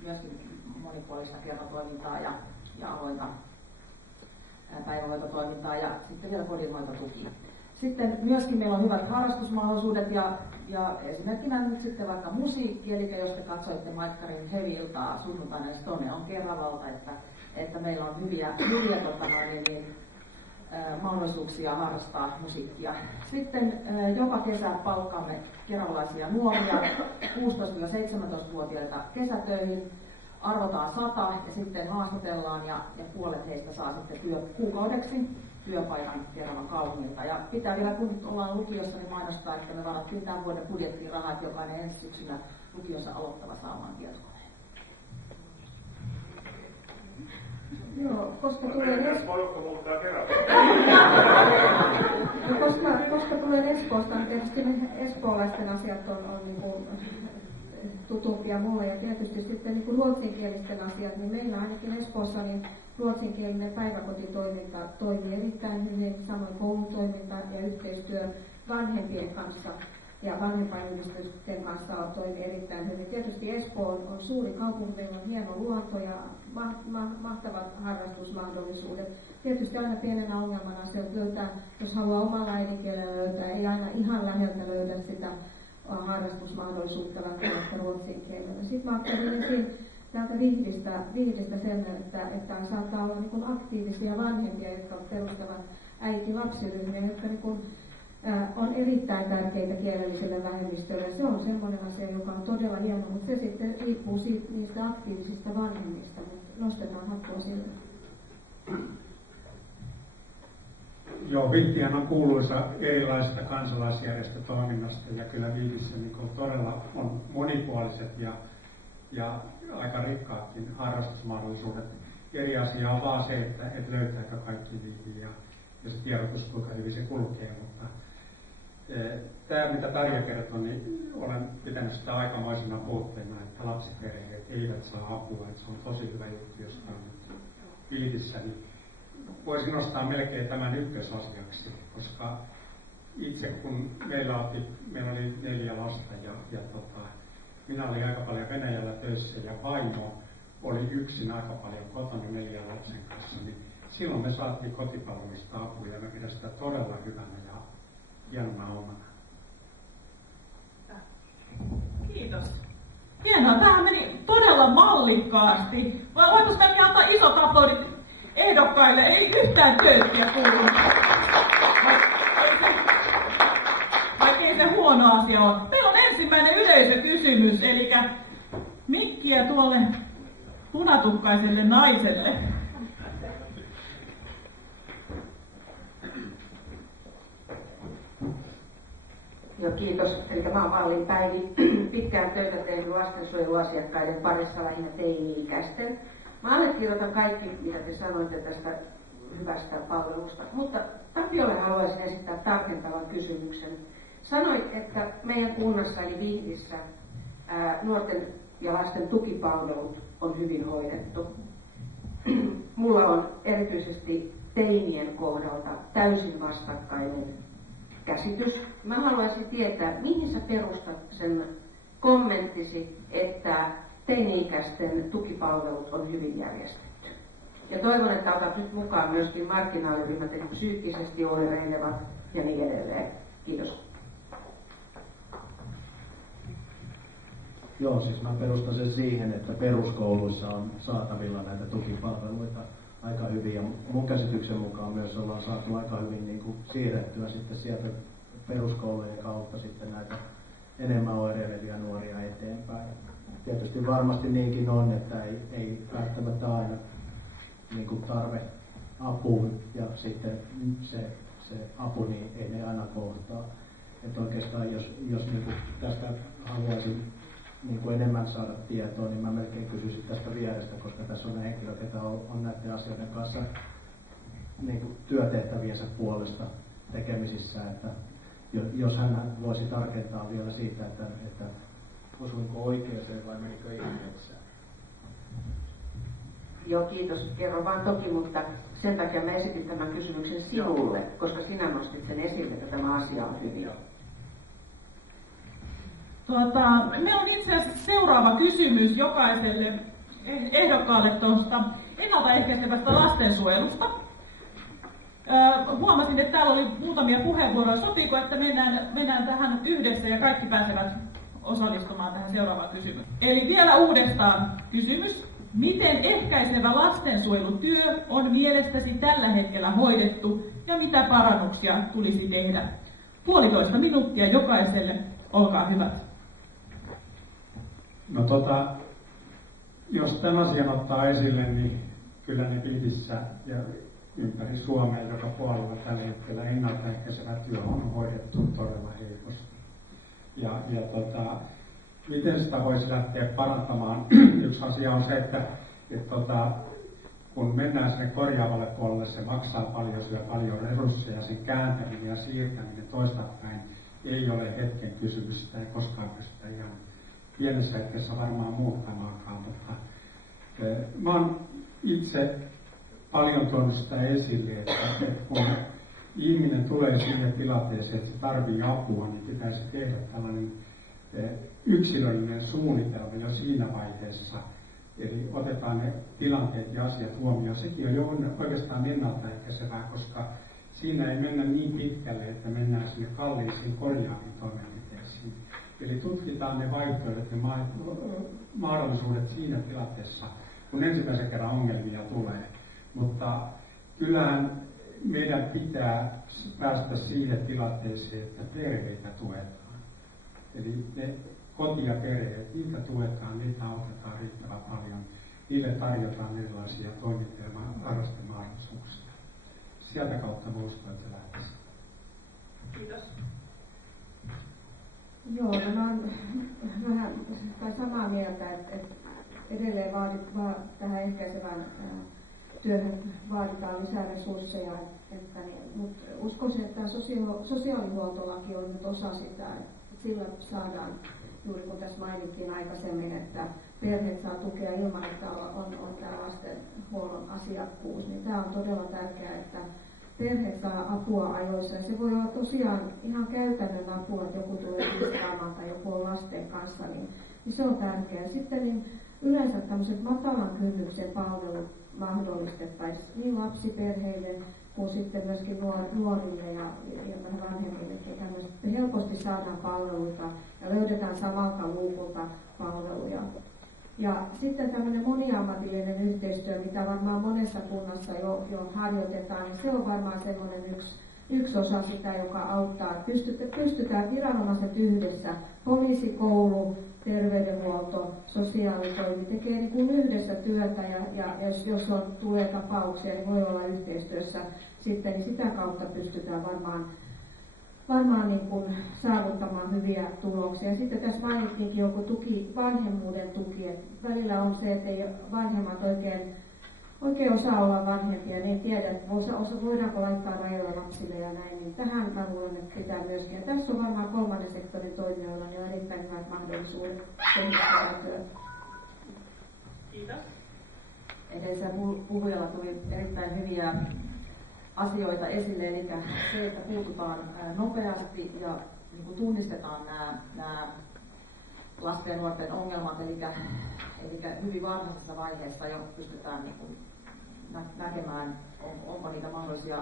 myöskin monipuolista kerhotoimintaa ja avointa päivähoitotoimintaa ja sitten vielä kodinhoitotuki. Sitten myöskin meillä on hyvät harrastusmahdollisuudet ja esimerkkinä nyt sitten vaikka musiikki, eli jos te katsoitte Maikkarin Hevi-iltaa sunnuntaina, niin Stone on Keravalta, että meillä on hyviä mahdollisuuksia harrastaa musiikkia. Sitten joka kesä palkkaamme keravalaisia nuoria 16-17-vuotiaita kesätöihin, arvotaan 100 ja sitten haastatellaan ja puolet heistä saa sitten kuukaudeksi työpaikan Keravan kaupungilta. Ja pitää vielä, kun nyt ollaan lukiossa, niin mainostaa, että me varattiin tämän vuoden budjettiin rahaa, että jokainen ensi syksynä lukiossa aloittava saamaan tietokoneen. Joo, koska tulen Espoosta, niin tietysti espoolaisten asiat on niin kuin tutumpia mulle ja tietysti sitten niin kuin ruotsinkielisten asiat, niin meillä ainakin Espoossa niin ruotsinkielinen päiväkotitoiminta toimii erittäin hyvin, samoin koulutoiminta ja yhteistyö vanhempien kanssa ja vanhempainyhdistysten kanssa toimii erittäin hyvin. Tietysti Espoo on suuri kaupunki, meillä on hieno luonto ja mahtavat harrastusmahdollisuudet. Tietysti aina pienenä ongelmana se, että löytää, jos haluaa omalla äidinkielellä löytää, ei aina ihan läheltä löydä sitä harrastusmahdollisuutta välttämättä ruotsin kielellä. Sitten mä ajattelin ensin täältä Vihdistä sen, että saattaa olla niin aktiivisia vanhempia, jotka perustavat äiti-lapsiryhmiä, jotka niin on erittäin tärkeitä kielelliselle vähemmistölle. Se on semmoinen asia, joka on todella hieno, mutta se sitten riippuu niistä aktiivisista vanhemmista, mutta nostetaan hattua sille. Joo, Vihtihän on kuuluisa erilaisesta kansalaisjärjestötoiminnasta ja kyllä Vihdissä niin todella on monipuoliset ja aika rikkaatkin harrastusmahdollisuudet. Eri asia on vaan se, että et löytääkö kaikki Vihdiin ja se tiedotus, kuinka hyvin se kulkee, mutta tämä, mitä Tarja kertoi, niin olen pitänyt sitä aikamoisena puutteena, että lapsiperheet eivät saa apua, että se on tosi hyvä juttu, jos on nyt Vihdissä, niin voisin nostaa melkein tämän ykkösasiaksi, koska itse kun meillä oli 4 lasta ja minä olin aika paljon Venäjällä töissä ja vaimo oli yksin aika paljon kotona 4 lapsen kanssa, niin silloin me saatiin kotipalvelusta apua ja me pidän sitä todella hyvänä ja hienona omana. Kiitos. Hienoa, tämähän meni todella mallikkaasti. Voitaisiin melkein antaa isot aplodit ehdokkaille, ei yhtään tööttiä kuulu. Vaikka ei se huono asia ole. Meillä on ensimmäinen yleisökysymys, eli mikkiä tuolle punatukkaiselle naiselle. Joo, kiitos. Eli mä oon Mallin Päivi. Pitkään töitä tehnyt lastensuojeluasiakkaiden parissa lähinnä teini-ikäisten. Mä allekirjoitan kaikki, mitä te sanoitte tästä hyvästä palvelusta, mutta Tapiolle haluaisin esittää tarkentavan kysymyksen. Sanoit, että meidän kunnassa eli Vihdissä nuorten ja lasten tukipalvelut on hyvin hoidettu. Mulla on erityisesti teinien kohdalta täysin vastakkainen käsitys. Mä haluaisin tietää, mihin sä perustat sen kommenttisi, että teini-ikäisten tukipalvelut on hyvin järjestetty. Ja toivon, että otat nyt mukaan myöskin marginaaliryhmät, eli psyykkisesti oireilevat ja niin edelleen. Kiitos. Joo, siis mä perustan sen siihen, että peruskouluissa on saatavilla näitä tukipalveluita aika hyvin. Ja mun käsityksen mukaan myös ollaan saatu aika hyvin niin kuin siirrettyä sitten sieltä peruskoulujen kautta sitten näitä enemmän oireilevia nuoria eteenpäin. Tietysti varmasti niinkin on, että ei välttämättä aina niin kuin tarve apuun ja sitten se apu, niin ei ne aina kohtaa. Että oikeastaan jos niin kuin tästä haluaisin niin kuin enemmän saada tietoa, niin mä melkein kysyisin tästä vierestä, koska tässä on henkilö, ketä on näiden asioiden kanssa niin kuin työtehtäviensä puolesta tekemisissä, että jos hän voisi tarkentaa vielä siitä, että osuinko oikeeseen vai menikö ihan metsään. Joo, kiitos. Kerro vaan toki, mutta sen takia mä esitin tämän kysymyksen sinulle, koska sinä nostit sen esille, että tämä asia on hyvin. Meillä on itse asiassa seuraava kysymys jokaiselle ehdokkaalle tuosta ennaltaehkäisevästä lastensuojelusta. Huomasin, että täällä oli muutamia puheenvuoroja. Sopiiko, että mennään tähän yhdessä ja kaikki pääsevät osallistumaan tähän seuraavaan kysymykseen? Eli vielä uudestaan kysymys. Miten ehkäisevä lastensuojelutyö on mielestäsi tällä hetkellä hoidettu ja mitä parannuksia tulisi tehdä? 1,5 minuuttia jokaiselle. Olkaa hyvät. No jos tämän asian ottaa esille, niin kyllä ne Vihdissä ja ympäri Suomea joka puolella tällä hetkellä ennaltaehkäisevä työ on hoidettu todella heikosti. Ja miten sitä voisi lähteä parantamaan? Yksi asia on se, että kun mennään sinne korjaavalle puolelle, se maksaa paljon, syö paljon resursseja, sen kääntäminen ja siirtäminen toistapäin ei ole hetken kysymys, sitä ei koskaan pystytä ihan pienessä hetkessä varmaan muuttamaankaan, mutta mä oon itse paljon tuonut sitä esille, että kun ihminen tulee siihen tilanteeseen, että se tarvitsee apua, niin pitäisi tehdä tällainen yksilöllinen suunnitelma jo siinä vaiheessa. Eli otetaan ne tilanteet ja asiat huomioon. Sekin on jo oikeastaan ennaltaehkäisevää, koska siinä ei mennä niin pitkälle, että mennään sinne kalliisiin korjaaviin toimenpiteisiin. Eli tutkitaan ne vaihtoehdot ja mahdollisuudet siinä tilanteessa, kun ensimmäisen kerran ongelmia tulee. Mutta kyllähän meidän pitää päästä siihen tilanteeseen, että perheitä tuetaan. Eli ne koti- ja perheet, niitä tuetaan, niitä autetaan riittävän paljon. Niille tarjotaan erilaisia toimintoja ja harrastemahdollisuuksia. Sieltä kautta mä uskon, että lähtisi. Kiitos. Joo, mä olen vähän samaa mieltä, että edelleen tähän ehkäisevään työhön vaaditaan lisää resursseja, mutta uskoisin, että tämä sosiaalihuoltolaki on nyt osa sitä, että sillä saadaan, juuri kun tässä mainittiin aikaisemmin, että perheet saa tukea ilman, että on tämä lastenhuollon asiakkuus, niin tämä on todella tärkeää, että perhe saa apua ajoissa. Ja se voi olla tosiaan ihan käytännön apua, että joku tulee kiskaamaan tai joku on lasten kanssa, niin se on tärkeää. Sitten niin yleensä tämmöiset matalan kynnyksen palvelut mahdollistettaisiin niin lapsiperheille kuin sitten myöskin nuorille ja vähän vanhemmille, että helposti saadaan palveluita ja löydetään samalta luukulta palveluja. Ja sitten tämmöinen moniammatillinen yhteistyö, mitä varmaan monessa kunnassa jo harjoitetaan, niin se on varmaan semmoinen yksi osa sitä, joka auttaa. Pystytään viranomaiset yhdessä, poliisi, koulu, terveydenhuolto, sosiaalitoimi tekee niin kuin yhdessä työtä ja jos tulee tapauksia, niin voi olla yhteistyössä sitten, niin sitä kautta pystytään varmaan niin kuin saavuttamaan hyviä tuloksia. Sitten tässä mainittiinkin joku tuki, vanhemmuuden tuki, että välillä on se, että ei vanhemmat oikein osaa olla vanhempia, ne ei tiedä, että voidaanko laittaa rajoja lapsille ja näin, niin tähän mä luulen, että pitää myöskin. Ja tässä on varmaan kolmannen sektorin toimijoilla niin on erittäin hyvät mahdollisuudet tehdä työtä. Kiitos. Edellisellä puhujalla tuli erittäin hyviä asioita esille, eli se, että puututaan nopeasti ja niin kuin tunnistetaan nämä lasten ja nuorten ongelmat, eli hyvin varhaisessa vaiheessa jo pystytään niin kuin näkemään, onko niitä mahdollisia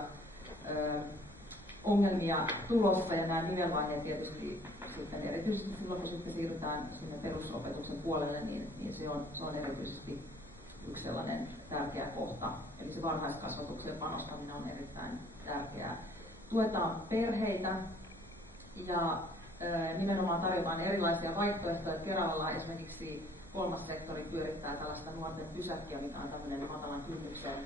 ongelmia tulossa, ja nämä nivelvaiheet tietysti sitten erityisesti silloin, kun sitten siirrytään sinne perusopetuksen puolelle, niin se on erityisesti yksi sellainen tärkeä kohta. Eli se varhaiskasvatuksen panostaminen on erittäin tärkeää. Tuetaan perheitä ja nimenomaan tarjotaan erilaisia vaihtoehtoja. Keravalla esimerkiksi kolmas sektori pyörittää tällaista nuorten pysäkkiä, mikä on tämmöinen matalan kynnyksen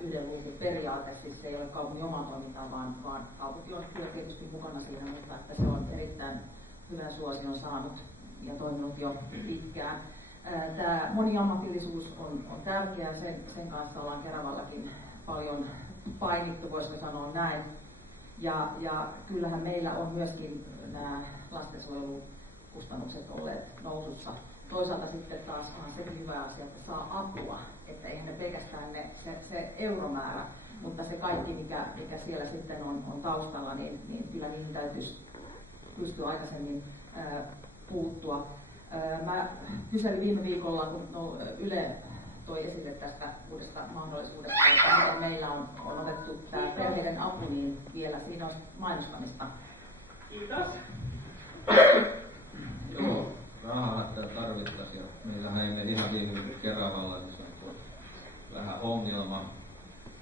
yhden luukun periaate. Siis se ei ole kaupungin omaa toimintaa, vaan kaupunki on tietysti mukana siinä, mutta että se on erittäin hyvän suosion saanut ja toiminut jo pitkään. Tämä moniammatillisuus on tärkeää, sen kanssa ollaan Keravallakin paljon painittu, voisiko sanoa näin. Ja kyllähän meillä on myöskin nämä lastensuojelukustannukset olleet nousussa. Toisaalta sitten taas on sekin hyvä asia, että saa apua, että eihän ne pelkästään se euromäärä, mutta se kaikki, mikä siellä sitten on taustalla, niin kyllä niihin täytyisi pystyä aikaisemmin puuttua. Mä kyselin viime viikolla, kun Yle toi esille tästä uudesta mahdollisuudesta, että meillä on otettu tämä perheiden apu, niin vielä siinä on mainostamista. Kiitos. Joo, rahaa tarvittaisiin. Meillähän ei mene ihan viime Keravalla, niin se on vähän ongelma.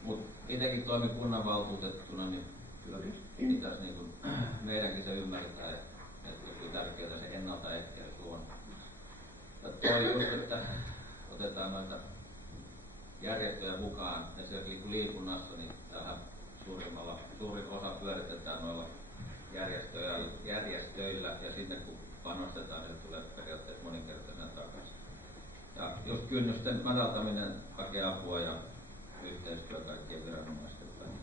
Mutta itsekin toimin kunnanvaltuutettuna, niin kyllä pitäisi niin meidänkin se ymmärtää, että tärkeää se ennaltaehkäisy on. Toi just, että otetaan noita järjestöjä mukaan, esimerkiksi liikunnassa, niin tähän suurin osa pyöritetään noilla järjestöillä, ja sinne kun panostetaan, niin tulee periaatteessa moninkertaisena takaisin. Ja just kynnysten madaltaminen hakee apua ja yhteistyö kaikkien viranomaisten välillä.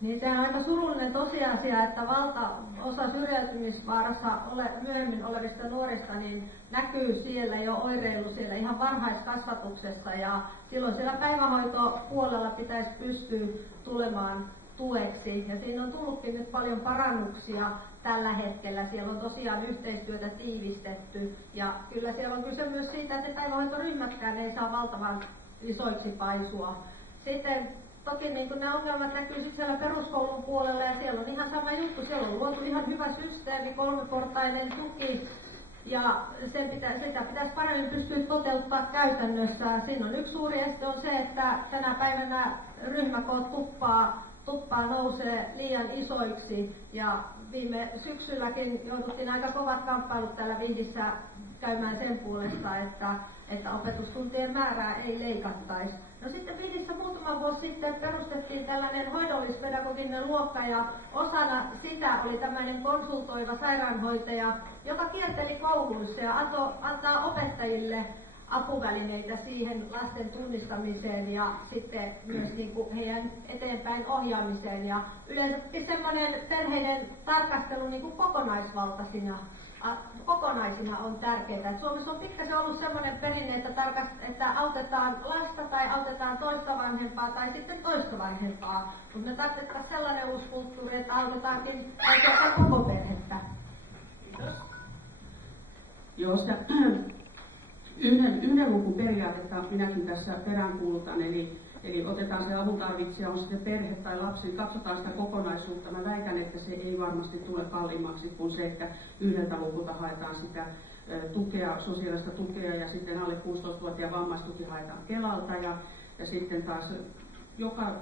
Niin se on aika surullinen tosiasia, että valtaosa syrjäytymisvaarassa myöhemmin olevista nuorista niin näkyy siellä jo oireilu siellä ihan varhaiskasvatuksessa, ja silloin siellä päivähoitopuolella pitäisi pystyä tulemaan tueksi, ja siinä on tullutkin nyt paljon parannuksia tällä hetkellä. Siellä on tosiaan yhteistyötä tiivistetty, ja kyllä siellä on kyse myös siitä, että päivähoitoryhmätkään ei saa valtavan isoiksi paisua. Sitten toki niin nämä ongelmat näkyy siellä peruskoulun puolella, ja siellä on ihan sama juttu. Siellä on luotu ihan hyvä systeemi, 3-portainen tuki, ja sitä pitäisi paremmin pystyä toteuttaa käytännössä. Siinä on yksi suuri este on se, että tänä päivänä ryhmäkoot tuppaa nousee liian isoiksi, ja viime syksylläkin jouduttiin aika kovat kamppailut täällä Vihdissä käymään sen puolesta, että opetustuntien määrää ei leikattaisi. No sitten Vihdissä muutama vuosi sitten perustettiin tällainen hoidollispedagoginen luokka, ja osana sitä oli tämmöinen konsultoiva sairaanhoitaja, joka kierteli kouluissa ja antaa opettajille apuvälineitä siihen lasten tunnistamiseen ja sitten myös niin kuin heidän eteenpäin ohjaamiseen. Ja yleensä semmoinen perheiden tarkastelu niin kuin kokonaisina on tärkeää. Et Suomessa on pikkasen ollut semmoinen perinne, että autetaan lasta tai autetaan toista vanhempaa tai sitten toista vanhempaa. Mutta me tarvitaan sellainen uusi kulttuuri, että autetaankin oikeastaan koko perhettä. Joo, sitä yhden lukun periaatetta minäkin tässä peräänkuulutan, eli otetaan se avuntarvitsija, on sitten perhe tai lapsi, katsotaan sitä kokonaisuutta. Mä väitän, että se ei varmasti tule kalliimmaksi kuin se, että yhdeltä lukulta haetaan sitä tukea, sosiaalista tukea, ja sitten alle 16-vuotiaan vammaistuki haetaan Kelalta, ja sitten taas joka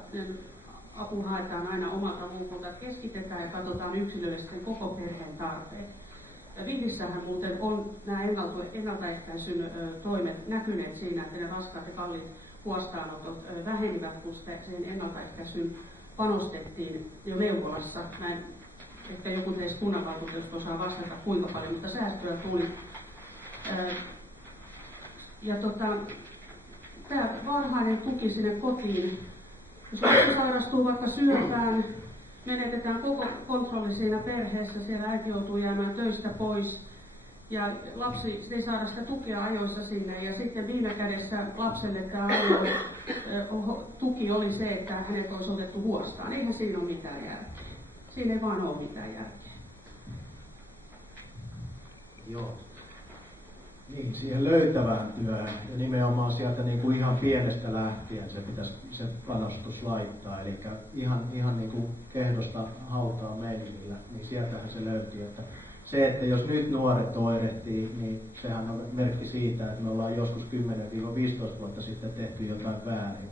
apu haetaan aina omalta lukulta, keskitetään ja katsotaan yksilöllisesti koko perheen tarpeet. Vihdissähän muuten on nämä ennaltaehkäisyn toimet näkyneet siinä, että ne raskaat ja kalliit huostaanotot vähenivät, kun sen ennaltaehkäisyn panostettiin jo neuvolassa. Näin, ehkä joku teistä kunnanvaltuutettu osaa vastata, kuinka paljon, mutta säästöä tuli. Tämä varhainen tuki sinne kotiin, jos lapsi sairastuu vaikka syöpään, menetetään koko kontrolli siinä perheessä, siellä äiti joutuu jäämään töistä pois ja lapsi ei saada sitä tukea ajoissa sinne, ja sitten viime kädessä lapselle tämä tuki oli se, että hänet olisi otettu huostaan. Eihän siinä ole mitään järkeä. Siinä ei vaan ole mitään järkeä. Joo. Niin, siihen löytävään työhön ja nimenomaan sieltä niin kuin ihan pienestä lähtien se pitäisi se panostus laittaa, eli ihan niin kuin kehdosta hautaa meiningillä, niin sieltähän se löytyy, että se, että jos nyt nuoret oirehtii, niin sehän on merkki siitä, että me ollaan joskus 10-15 vuotta sitten tehty jotain väärin.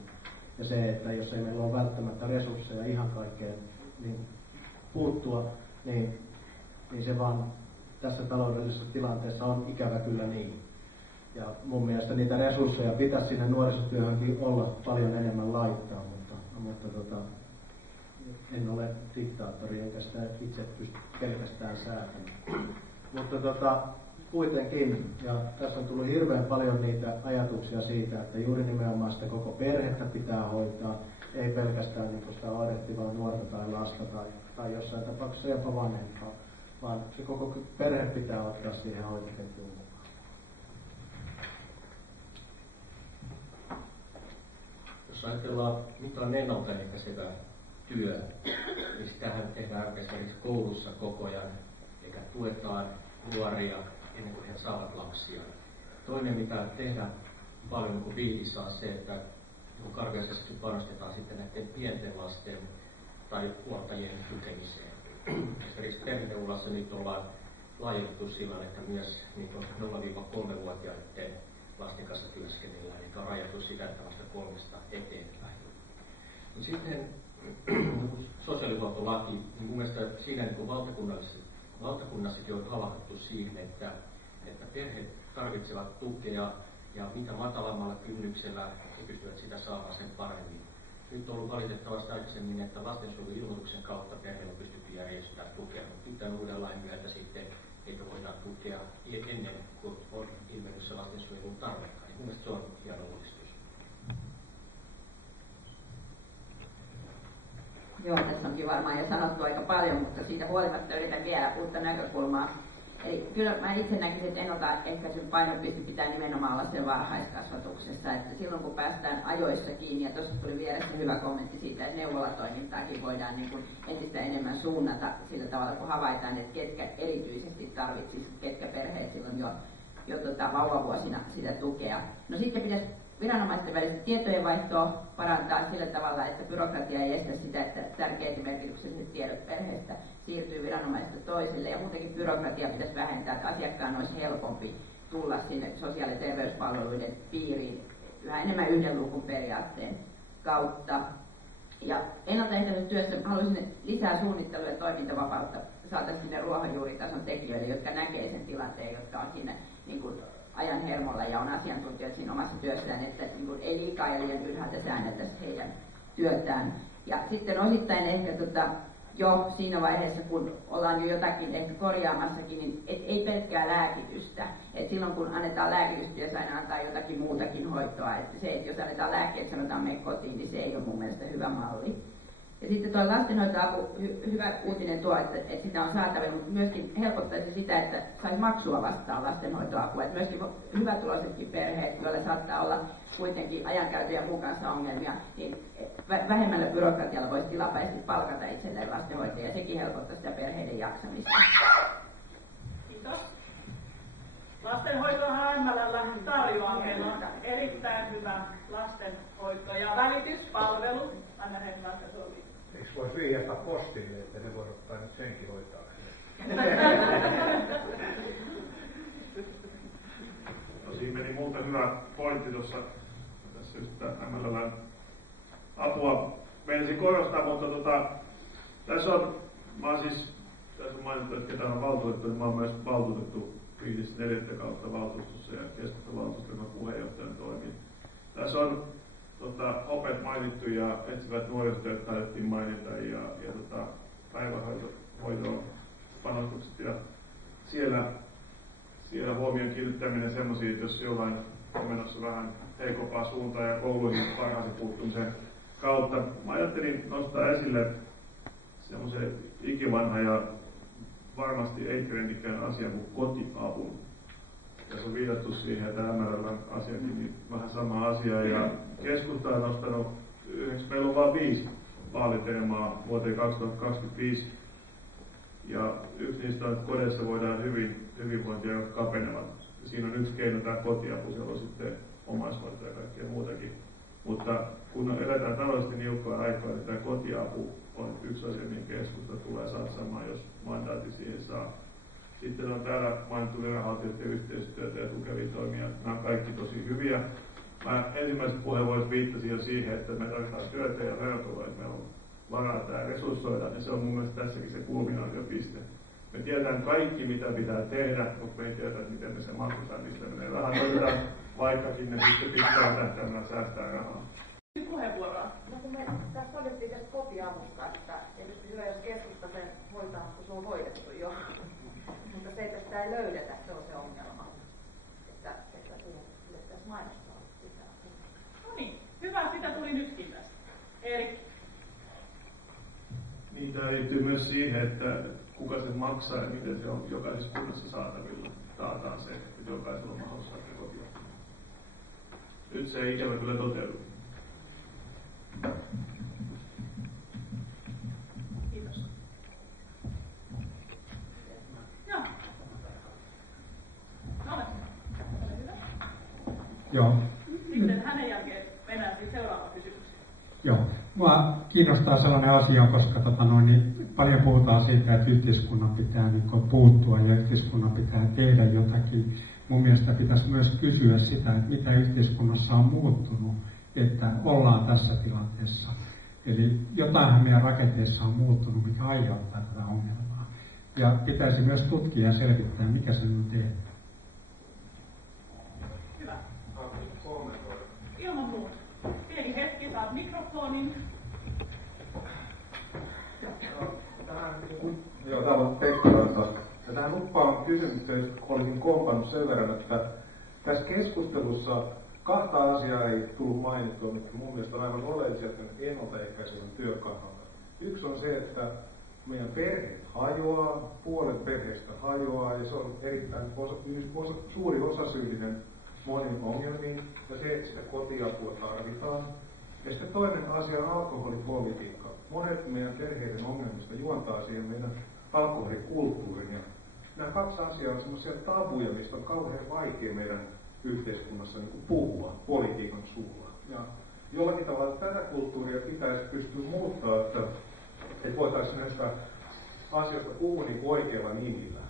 Ja se, että jos ei meillä ole välttämättä resursseja ihan kaikkeen niin puuttua, niin se vaan tässä taloudellisessa tilanteessa on ikävä kyllä niin. Ja mun mielestä niitä resursseja pitäisi sinne nuorisotyöhönkin olla paljon enemmän laittaa, mutta en ole diktaattori eikä sitä itse pysty pelkästään säätämään. Mutta kuitenkin, ja tässä on tullut hirveän paljon niitä ajatuksia siitä, että juuri nimenomaan sitä koko perhettä pitää hoitaa, ei pelkästään niin sitä oirehtivaa nuorta tai lasta tai jossain tapauksessa jopa vanhempaa, vaan se koko perhe pitää ottaa siihen hoitoketjuun mukaan. Jos ajatellaan, mitä on ennaltaehkäisevä työ, niin sitähän tehdään esimerkiksi koulussa koko ajan, eikä tuetaan nuoria ennen kuin he saavat lapsia. Toinen, mitä tehdään paljon kuin Viidissä, on se, että karkeasti panostetaan sitten näiden pienten lasten tai huoltajien tukemiseen. Esimerkiksi perheneuvolassa nyt ollaan laajennettu sillä, että myös niin 0-3-vuotiaiden lasten kanssa työskennellään, eli on rajattu sitä, että vasta 3 eteenpäin. Sitten sosiaalihuoltolaki, niin mun mielestä siinä niin valtakunnassakin on havahduttu siihen, että perheet tarvitsevat tukea ja mitä matalammalla kynnyksellä he pystyvät sitä saamaan sen paremmin. Nyt on ollut valitettavasti aikaisemmin, että lastensuojeluilmoituksen kautta perheellä on pystytty järjestämään tukea, mutta nyt tämän uuden lain myötä sitten heitä voidaan tukea ennen kuin on ilmennyt se lastensuojelun tarvekaan. Mun mielestä se on hieno uudistus. Joo, tässä onkin varmaan jo sanottu aika paljon, mutta siitä huolimatta yritän vielä uutta näkökulmaa. Eli kyllä mä itse näkisin, että ennaltaehkäisyn painopiste pitää nimenomaan olla sen varhaiskasvatuksessa, että silloin kun päästään ajoissa kiinni, ja tuossa tuli vieressä hyvä kommentti siitä, että neuvolatoimintaakin voidaan niin kuin entistä enemmän suunnata sillä tavalla, kun havaitaan, että ketkä erityisesti tarvitsisivat, ketkä perheet silloin jo vauvavuosina sitä tukea. No sitten pitäisi viranomaisten välistä tietojenvaihtoa parantaa sillä tavalla, että byrokratia ei estä sitä, että tärkeät merkitykselliset tiedot perheestä siirtyy viranomaisesta toiselle, ja muutenkin byrokratia pitäisi vähentää, että asiakkaan olisi helpompi tulla sinne sosiaali- ja terveyspalveluiden piiriin yhä enemmän yhden lukun periaatteen kautta. Ja ennaltaehkäisytyössä haluaisin lisää suunnittelua ja toimintavapautta saataisiin sinne ruohonjuuritason tekijöille, jotka näkee sen tilanteen, jotka on siinä niin kuin ajan hermolla ja on asiantuntijoita siinä omassa työssään, että niin kuin ei liikaa ja liian ylhäältä säänneltäisi heidän työtään. Ja sitten osittain ehkä jo siinä vaiheessa, kun ollaan jo jotakin ehkä korjaamassakin, niin ei pelkkää lääkitystä. Et silloin kun annetaan lääkitystä, pitäisi aina antaa jotakin muutakin hoitoa. Et se, että jos annetaan lääkkeet, sanotaan mene kotiin, niin se ei ole mun mielestä hyvä malli. Ja sitten tuo lastenhoitoapu, hyvä uutinen tuo, että sitä on saatavilla, mutta myöskin helpottaisi sitä, että saisi maksua vastaan lastenhoitoapua. Että myöskin hyvätuloisetkin perheet, joilla saattaa olla kuitenkin ajankäytön ja muun kanssa ongelmia, niin vähemmällä byrokratialla voisi tilapäisesti palkata itselleen lastenhoitajia, ja sekin helpottaa sitä perheiden jaksamista. Kiitos. Lastenhoitoahan ML:llä tarjoaa. Meillä on erittäin hyvä lastenhoito ja välityspalvelu. Anna heidän lastensuojiin. Eikö voisi vihjata postille, että ne voi ottaa nyt senkin hoitaakseen? No, siinä meni muuta hyvä pointti tuossa tässä just ML:llä apua menisin korostaa, mutta tässä on mainittu, että ketään on valtuutettu, niin mä oon myös valtuutettu 5.4. kautta valtuustossa ja keskustavaltuuston puheenjohtajana toimin. Tässä on OPET mainittu ja etsivät nuorisotyöt taidettiin mainita ja päivähoidon panostukset ja siellä huomion kiinnittäminen semmoisiin, että jos jollain on menossa vähän heikompaa suuntaan ja kouluihin parhaiten puuttumisen kautta. Mä ajattelin nostaa esille semmoisen ikivanha ja varmasti ei trendikään asian kuin kotiavun. Tässä on viitattu siihen, että ML:n asiakin niin vähän sama asia. Ja keskusta on nostanut yhdeksi, meillä on vain 5 vaaliteemaa vuoteen 2025. Ja yksi niistä on, että kodeissa voidaan hyvinvointia kapenevat. Ja siinä on yksi keino tämä kotiapu, siellä on sitten omaishoito ja kaikkea muutakin. Mutta kun eletään taloudellisesti niukkoa aikaa, niin tämä kotiapu on yksi asia, mihin keskusta tulee satsaamaan, jos mandaatin siihen saa. Sitten on täällä mainittu viranhaltijoiden yhteistyötä ja tukevia toimia. Nämä on kaikki tosi hyviä. Mä ensimmäisessä puheenvuorossa viittasin jo siihen, että me tarvitaan työtä ja verkoa, että meillä on varaa tämä resurssoida, ja se on mun mielestä tässäkin se kulminaatiopiste. Me tiedetään kaikki, mitä pitää tehdä, mutta me ei tiedä, miten me se maksetaan, mistä me rahat otetaan, vaikkakin ne sitten pitkään tähtäimellä säästää rahaa. Puheenvuoroa. No kun me tässä todettiin tästä kotiavusta, että tietysti hyvä, jos keskusta sen hoitaa, kun se on hoidettu jo. Mutta se, että sitä ei löydetä, se on se ongelma. Että pitäisi mainostaa sitä. No niin, hyvä, sitä tuli nytkin tästä. Erik. Niin, tämä liittyy myös siihen, että kuka sen maksaa ja miten se on jokaisessa kunnassa saatavilla. Taataan se, että jokaisella on mahdollisuus saada kotiapua. Nyt se ei ikävä kyllä toteudu. Kiitos. Joo. Ole hyvä. Joo. Sitten hänen jälkeen mennään seuraavaan kysymykseen. Joo. Mua kiinnostaa sellainen asia, koska paljon puhutaan siitä, että yhteiskunnan pitää puuttua ja yhteiskunnan pitää tehdä jotakin. Mun mielestä pitäisi myös kysyä sitä, että mitä yhteiskunnassa on muuttunut, että ollaan tässä tilanteessa. Eli jotain meidän rakenteessa on muuttunut, mikä aiheuttaa tätä ongelmaa. Ja pitäisi myös tutkia ja selvittää, mikä se on tehty. Hyvä. Ilman muuta. Pieni hetki, saat mikrofonin. Joo, täällä on Pekka Ranta. Ja tähän uppaan kysymykseen olisin kompannut sen verran, että tässä keskustelussa 2 asiaa ei tullut mainittua, mutta mun mielestä on aivan oleellisia ennaltaehkäisevän työn kannalta. Yksi on se, että meidän perheet hajoaa, puolet perheestä hajoaa ja se on erittäin suuri osasyyllinen moniin ongelmiin ja se, että sitä kotiapua tarvitaan. Ja sitten toinen asia on alkoholipolitiikka. Monet meidän perheiden ongelmista juontaa siihen meidän alkoholikulttuurin. Ja nämä 2 asiaa on sellaisia tabuja, mistä on kauhean vaikea meidän yhteiskunnassa puhua politiikan suulla. Ja jollakin tavalla tätä kulttuuria pitäisi pystyä muuttamaan, että voitaisiin näistä asioista puhua oikealla nimillä.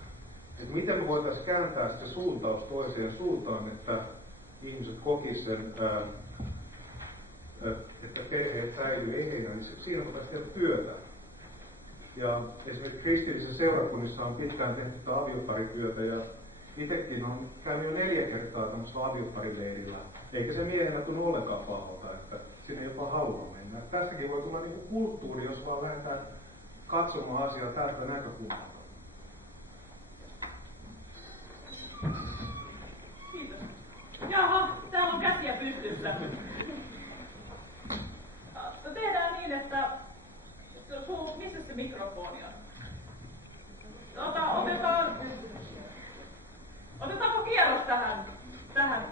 Että miten me voitaisiin kääntää sitä suuntaus toiseen suuntaan, että ihmiset kokisivat sen, että perheet säilyy eheinä, niin siinä voitaisiin tehdä työtä. Ja esimerkiksi kristillisissä seurakunnissa on pitkään tehty tätä avioparityötä ja itsekin on käynyt jo 4 kertaa tämmöisellä avioparileirillä. Eikä se miehenä tunnu ollenkaan pahalta, että sinne jopa haluaa mennä. Tässäkin voi tulla kulttuuri, jos vaan lähdetään katsomaan asiaa tältä näkökulmasta. Kiitos. Jaha, täällä on käsiä pystyssä. Tehdään niin, että missä se mikrofoni on? Otetaanko kierros tähän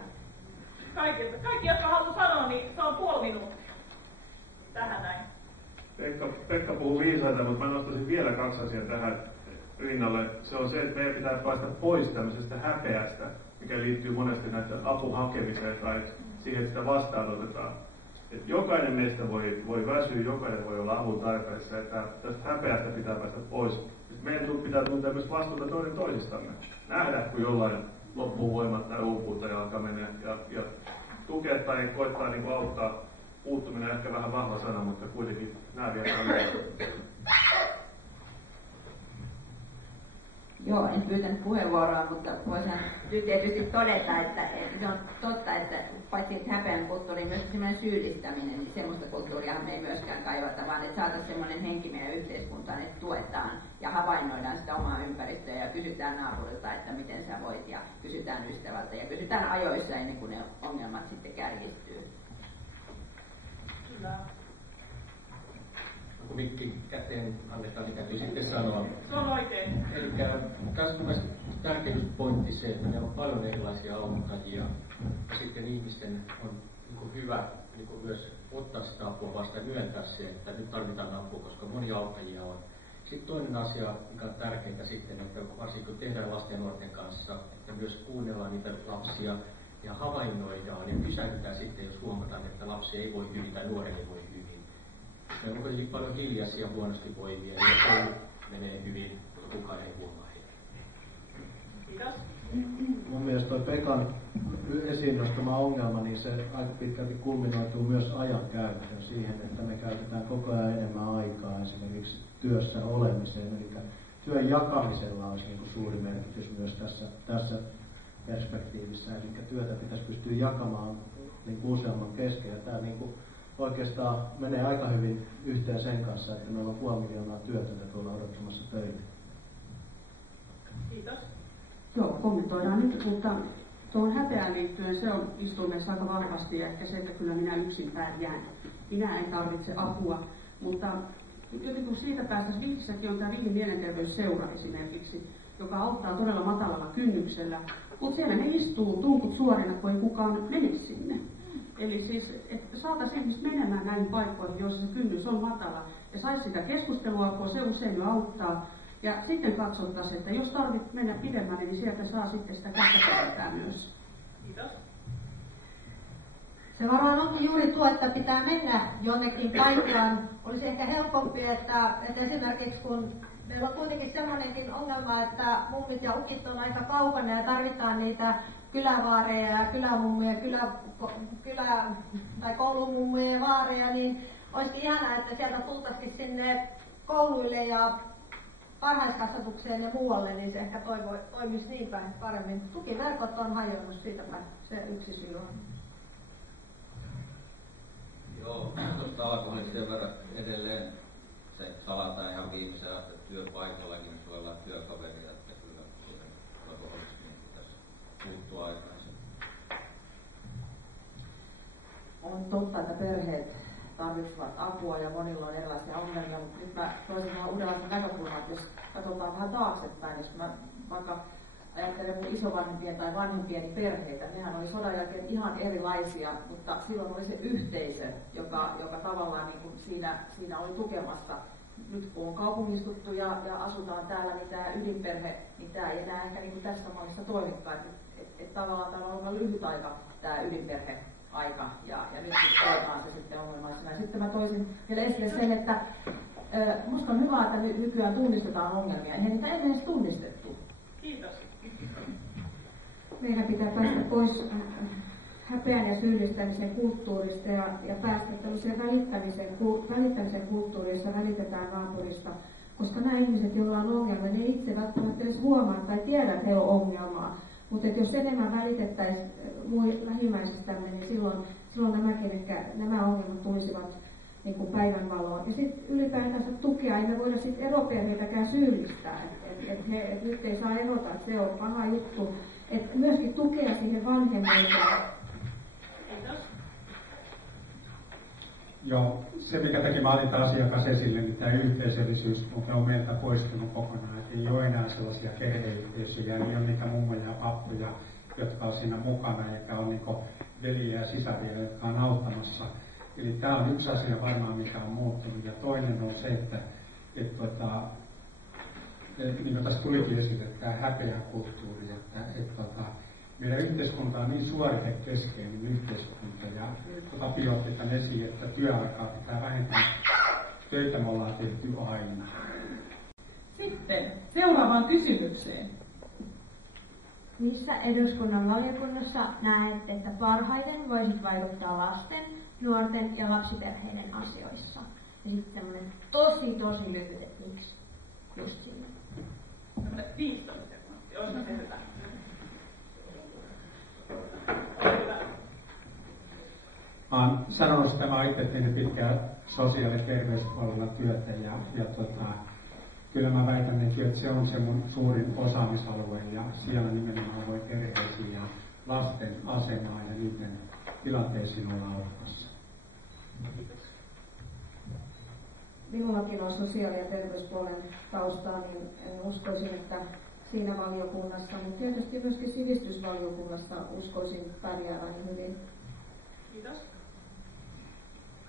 kaikilta? Kaikki, jotka haluaa sanoa, niin se on 0,5 minuuttia. Tähän näin. Pekka puhuu viisaita, mutta mä nostaisin vielä 2 asiaa tähän rinnalle. Se on se, että meidän pitää päästä pois tämmöisestä häpeästä, mikä liittyy monesti näiden apuhakemiseen tai siihen, että sitä vastaanotetaan. Että jokainen meistä voi väsyä, jokainen voi olla avun tarpeessa, että tästä häpeästä pitää päästä pois. Meidän pitää tuntea myös vastuuta toinen toisistamme. Nähdä, kun jollain loppuu voimat tai uupuu tai alkaa mennä ja tukea tai koittaa niin auttaa. Puuttuminen on ehkä vähän vahva sana, mutta kuitenkin nämä vielä on. Joo, en pyytänyt puheenvuoroa, mutta voisin tietysti todeta, että se on totta, että paitsi että häpeän kulttuuri, myös semmoinen syyllistäminen, niin semmoista kulttuuria me ei myöskään kaivata, vaan että saataisiin semmoinen henki meidän yhteiskuntaan, että tuetaan ja havainnoidaan sitä omaa ympäristöä ja kysytään naapurilta, että miten sä voit ja kysytään ystävältä ja kysytään ajoissa ennen kuin ne ongelmat sitten kärjistyy. Kyllä. Kun mikki käteen annetaan, niin täytyy sitten sanoa. Se on oikein. Eli tässä on mielestäni tärkeä pointti se, että meillä on paljon erilaisia auttajia. Ja sitten ihmisten on hyvä myös ottaa sitä apua vasta ja myöntää se, että nyt tarvitaan apua, koska monia auttajia on. Sitten toinen asia, mikä on tärkeää sitten, että varsinkin kun tehdään lasten ja nuorten kanssa, että myös kuunnellaan niitä lapsia ja havainnoidaan ja pysäytetään sitten, jos huomataan, että lapsi ei voi hyvin tai nuori ei voi hyvin. Meillä on kuitenkin paljon hiljaisia huonosti voivia, ja koulu menee hyvin, mutta kukaan ei huomaa heitä. Kiitos. Mun mielestä toi Pekan esiin nostama ongelma, niin se aika pitkälti kulminoituu myös ajan käyttöön siihen, että me käytetään koko ajan enemmän aikaa esimerkiksi työssä olemiseen. Eli työn jakamisella olisi niin kuin suuri merkitys myös tässä perspektiivissä. Eli työtä pitäisi pystyä jakamaan niin kuin useamman kesken. Ja tämä niin kuin oikeastaan menee aika hyvin yhteen sen kanssa, että meillä on 500 000 työtöntä tuolla odottamassa töitä. Kiitos. Joo, kommentoidaan nyt, mutta tuohon häpeään liittyen se on istuu meissä aika vahvasti ja ehkä se, että kyllä minä yksin pärjään. Minä en tarvitse apua, mutta jotenkin kun siitä päästäisiin, Vihtissäkin on tämä Vihdin mielenterveysseura esimerkiksi, joka auttaa todella matalalla kynnyksellä, mutta siellä ne istuu tunkut suorina, kun ei kukaan mene sinne. Eli siis, että saataisiin ihmiset menemään näihin paikkoihin, joissa se kynnys on matala, ja saisi sitä keskustelua, kun se usein jo auttaa. Ja sitten katsottaisiin, että jos tarvitset mennä pidemmälle, niin sieltä saa sitten sitä käsittelyä myös. Kiitos. Se varmaan onkin juuri tuo, että pitää mennä jonnekin paikkaan. Olisi ehkä helpompi, että esimerkiksi kun meillä on kuitenkin sellainenkin ongelma, että mummit ja ukit on aika kaukana ja tarvitaan niitä kylävaareja ja kylämummeja, tai koulumummeja ja vaareja, niin olisikin ihanaa, että sieltä tultaisiin sinne kouluille ja varhaiskasvatukseen ja muualle, niin se ehkä toimisi niin päin paremmin. Tukiverkot on hajonnut, siitäpä se yksi syy on. Joo, tuosta alkoholista sen verran edelleen se salataan ihan viimeisen asti työpaikallakin, jos voi olla työkaveria, että kyllä siihen alkoholismiin pitäisi puuttua aikaisemmin. On totta, että perheet tarvitsevat apua ja monilla on erilaisia ongelmia, mutta nyt mä toisin vähän uudenlaisen näkökulman, että jos katsotaan vähän taaksepäin, jos mä vaikka ajattelen mun isovanhempien tai vanhempieni perheitä, nehän oli sodan jälkeen ihan erilaisia, mutta silloin oli se yhteisö, joka tavallaan niin kuin siinä oli tukemassa. Nyt kun on kaupungistuttu ja asutaan täällä, niin tämä ydinperhe, niin tämä ei enää ehkä niin kuin tässä mallissa toimikaan. Että tavallaan tämä on ollut lyhyt aika, tämä ydinperheaika, ja nyt koetaan se sitten ongelmaisena. Ja sitten mä toisin vielä esille sen, että musta on hyvä, että nykyään tunnistetaan ongelmia. Eihän niitä ennen edes tunnistettu. Kiitos. Meidän pitää päästä pois häpeän ja syyllistämisen kulttuurista ja päästä tämmöiseen välittämisen kulttuuriin, jossa välitetään naapurista. Koska nämä ihmiset, joilla on ongelma, ne itse välttämättä edes huomaa tai tiedä, että heillä on ongelmaa. Mutta jos enemmän välitettäisiin lähimmäisistämme, niin silloin nämä ongelmat tulisivat niin kuin päivänvaloon. Ja sitten ylipäätänsä tukea, ei me voida sitten eroperheitäkään syyllistää, että nyt ei saa erota, että se on paha juttu. Että myöskin tukea siihen vanhemmiltaan. Joo, se mikä teki valinta asiakas esille, niin tämä yhteisöllisyys on meiltä poistunut kokonaan. Et ei ole enää sellaisia perheyhteisöjä, ei ole niitä mummoja ja pappuja, jotka on siinä mukana, eikä ole niin veliä ja sisaria, jotka on auttamassa. Eli tämä on yksi asia varmaan, mikä on muuttunut. Ja toinen on se, että niin kuin tässä tulikin esille, tämä häpeän kulttuuri, että meidän yhteiskunta on niin suoritekeskeinen yhteiskunta, ja Tapio otti tämän esiin, että työaikaa pitää vähentää. Töitä me ollaan tehty aina. Sitten seuraavaan kysymykseen. Missä eduskunnan valiokunnassa näet, että parhaiten voisit vaikuttaa lasten, nuorten ja lapsiperheiden asioissa? Ja sitten semmoinen tosi lyhyt, että miksi just sinne. 15 sekuntia, olisiko se hyvä? Mä oon sanonut sitä, mä oon itse tehnyt pitkään sosiaali- ja terveyspuolella työtä ja kyllä mä väitän, että se on se mun suurin osaamisalue ja siellä nimenomaan voi perheisiin ja lasten asemaa ja niiden tilanteisiin olla auttamassa. Minullakin on sosiaali- ja terveyspuolen taustaa, niin uskoisin, että siinä valiokunnassa, mutta tietysti myöskin sivistysvaliokunnassa uskoisin pärjäävän hyvin. Kiitos.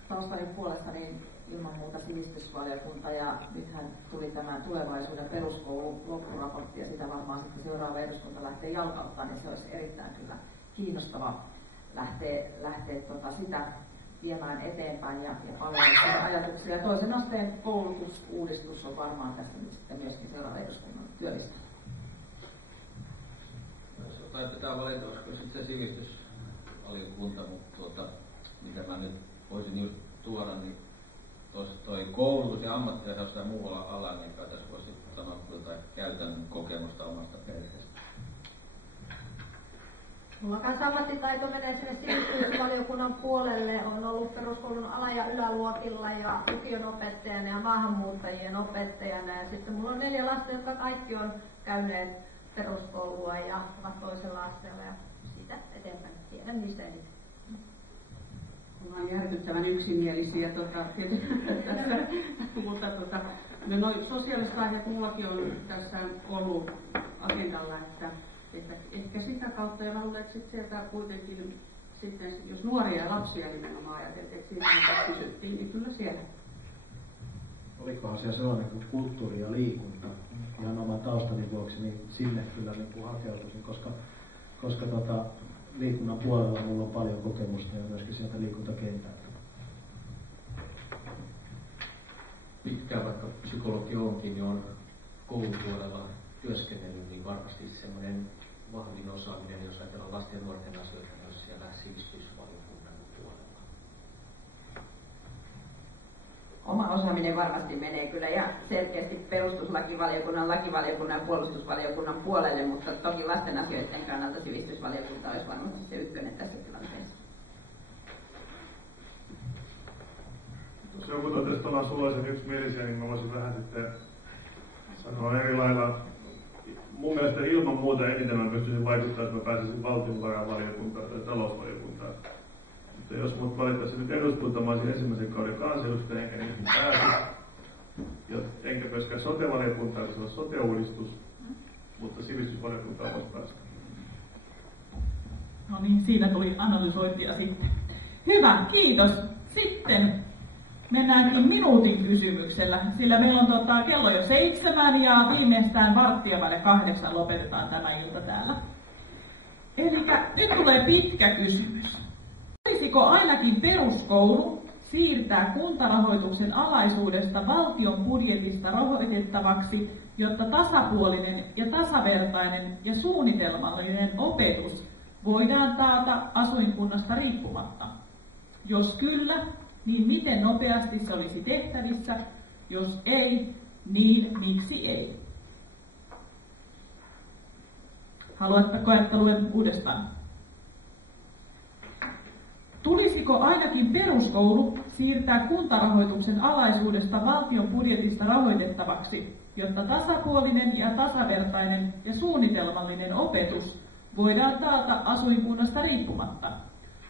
Taustani puolesta niin ilman muuta sivistysvaliokunta ja nythän tuli tämä tulevaisuuden peruskoulun loppuraportti ja sitä varmaan sitten seuraava eduskunta lähtee jalkauttaa, niin se olisi erittäin kyllä kiinnostava lähteä sitä viemään eteenpäin ja paljon ajatuksia. Toisen asteen koulutusuudistus on varmaan tästä nyt sitten myöskin seuraava eduskunnan työllistä. Tai pitää valita, olisiko sitten se sivistysvaliokunta, mutta mikä mä nyt voisin just tuoda, niin toi koulutus ja ammattilaisuus ja muualla ala, niin tässä voisi sanoa jotain käytännön kokemusta omasta perheestä. Mulla kanssa ammattitaito menee sinne sivistysvaliokunnan puolelle. On ollut peruskoulun ala- ja yläluokilla ja lukion opettajana ja maahanmuuttajien opettajana. Ja sitten mulla on 4 lasta, jotka kaikki on käyneet peruskoulua ja ovat toisella asteella ja siitä eteenpäin tiedän niistä eniten. Ollaan järkyttävän yksimielisiä tässä, mutta noi sosiaaliset aiheet mullakin on tässä ollut agendalla, että ehkä sitä kautta, ja mä luulen, että sit sieltä kuitenkin sitten, jos nuoria ja lapsia nimenomaan ajateltiin, että siitä mitä kysyttiin, niin kyllä siellä. Olikohan siellä sellainen kuin kulttuuri ja liikunta, ihan oman taustani vuoksi, niin sinne kyllä niin hakeutuisin, koska liikunnan puolella mulla on paljon kokemusta ja myöskin sieltä liikuntakentältä. Pitkään vaikka psykologi onkin, niin on koulupuolella työskennellyt, niin varmasti semmoinen vahvin osaaminen, jos ajatellaan lasten ja nuorten asioita, niin olisi siellä sivistysvaliokunnan puolella. Oma osaaminen varmasti menee kyllä ja selkeästi perustuslakivaliokunnan, lakivaliokunnan ja puolustusvaliokunnan puolelle, mutta toki lasten asioiden kannalta sivistysvaliokunta olisi varmasti se ykkönen tässä tilanteessa. Jos joku totesi ollaan suloisen yksimielisiä, niin mä voisin vähän sitten sanoa eri lailla. Mun mielestä ilman muuta eniten mä pystyisin vaikuttamaan, että mä pääsisin valtiovarainvaliokuntaan tai talousvaliokuntaan. Mutta jos mut valittaisiin nyt eduskuntaan, mä olisin ensimmäisen kauden kansanedustaja, enkä niihin pääsisi. Enkä myöskään sote-valiokuntaan, koska se on sote-uudistus, mutta sivistysvaliokuntaan voisi päästä. No niin, siinä tuli analysointia sitten. Hyvä, kiitos. Sitten mennäänkin minuutin kysymyksellä, sillä meillä on kello jo 7 ja viimeistään 7:15 lopetetaan tämä ilta täällä. Eli nyt tulee pitkä kysymys. Tulisiko ainakin peruskoulu siirtää kuntarahoituksen alaisuudesta valtion budjetista rahoitettavaksi, jotta tasapuolinen ja tasavertainen ja suunnitelmallinen opetus voidaan taata asuinkunnasta riippumatta? Jos kyllä, niin miten nopeasti se olisi tehtävissä? Jos ei, niin miksi ei? Haluatteko, että luen uudestaan? Tulisiko ainakin peruskoulu siirtää kuntarahoituksen alaisuudesta valtion budjetista rahoitettavaksi, jotta tasapuolinen ja tasavertainen ja suunnitelmallinen opetus voidaan taata asuinkunnasta riippumatta?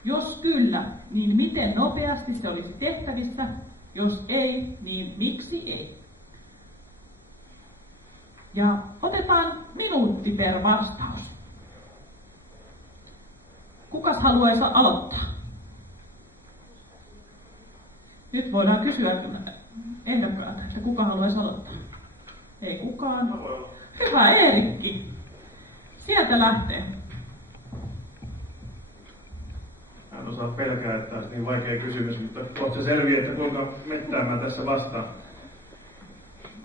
Jos kyllä, niin miten nopeasti se olisi tehtävissä? Jos ei, niin miksi ei? Ja otetaan minuutti per vastaus. Kukas haluaisi aloittaa? Nyt voidaan kysyä ehdokkaat, että kuka haluaisi aloittaa. Ei kukaan. Hyvä, Eerikki. Sieltä lähtee. en osaa pelkää, että olisi niin vaikea kysymys, mutta kohta se selviää, että kuinka mettää mä tässä vastaan.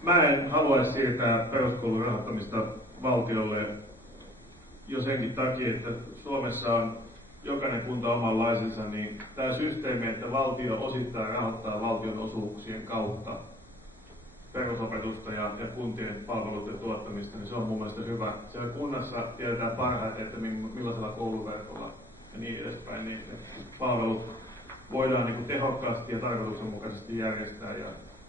Mä en haluaisi siirtää peruskoulun rahoittamista valtiolle jo senkin takia, että Suomessa on jokainen kunta omanlaisensa, niin tämä systeemi, että valtio osittain rahoittaa valtion osuuksien kautta perusopetusta ja kuntien palveluiden tuottamista, niin se on mun mielestä hyvä. Siellä kunnassa tiedetään parhaiten, että millaisella kouluverkolla ja niin edespäin, niin palvelut voidaan niin kuin tehokkaasti ja tarkoituksenmukaisesti järjestää. Ja